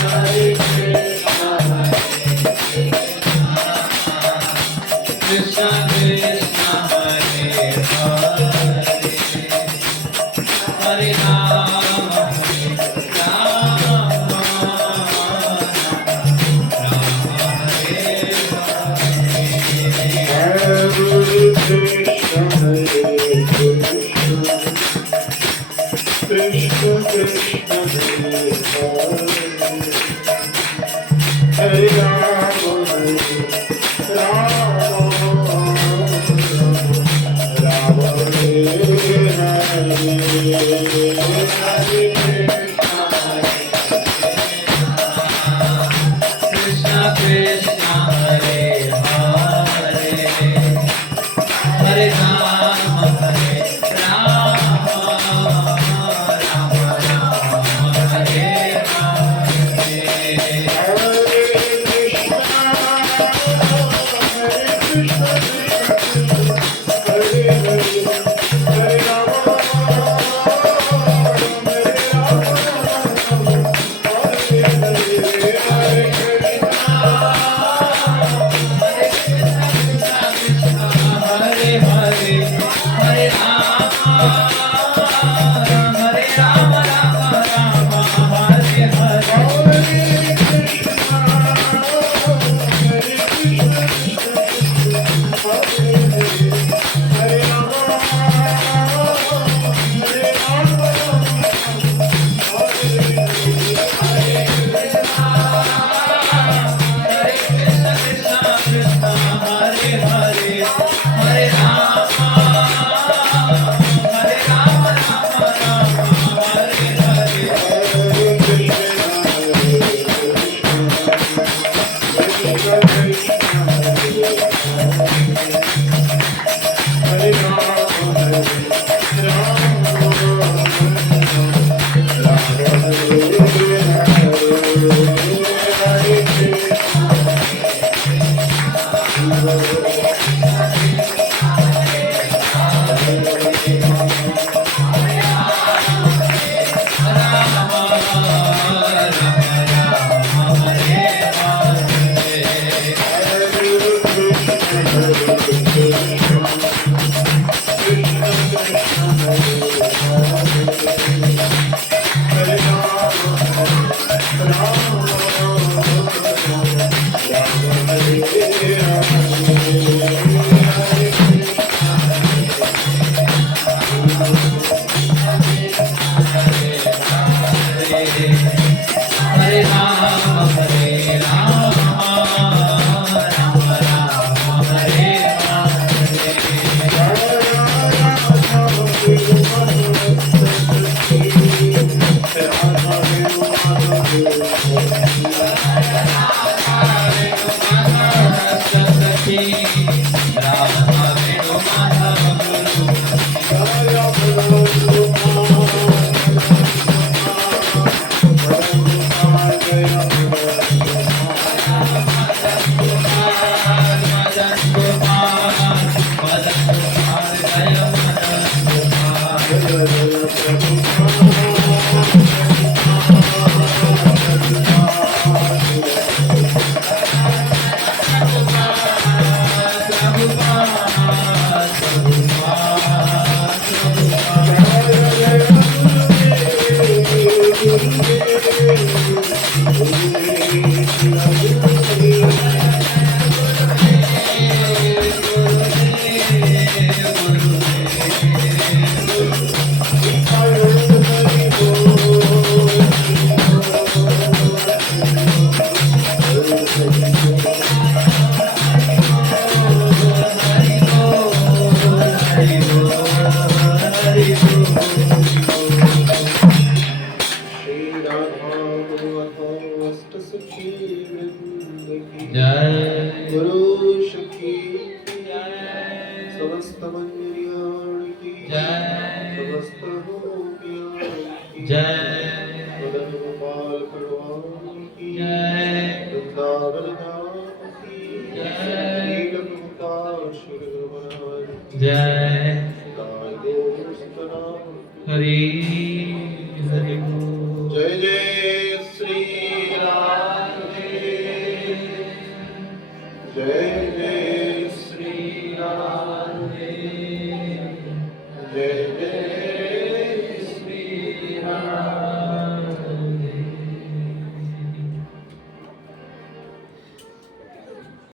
हरे कृष्णा कृष्णा हरे हरे, हरे राम कृष्ण कृष्ण हरे राम राम हरे हरे, हरे कृष्णा कृष्णा हरे हरे, हरे राम राम हरे हरे, हरे Ram Hare Rama, Hare Rama, Rama Rama, Hare Shri Radha Madhav सखी वृंद की जय पुरुष की समस्त मंदिरियाण की जय समस्त गोपियाँ की जय मदन गोपाल भगवान की जय वृंदावन धाम की जय लील गोपाल श्री गुरु महाराज जय गाय गो स्तुति हरि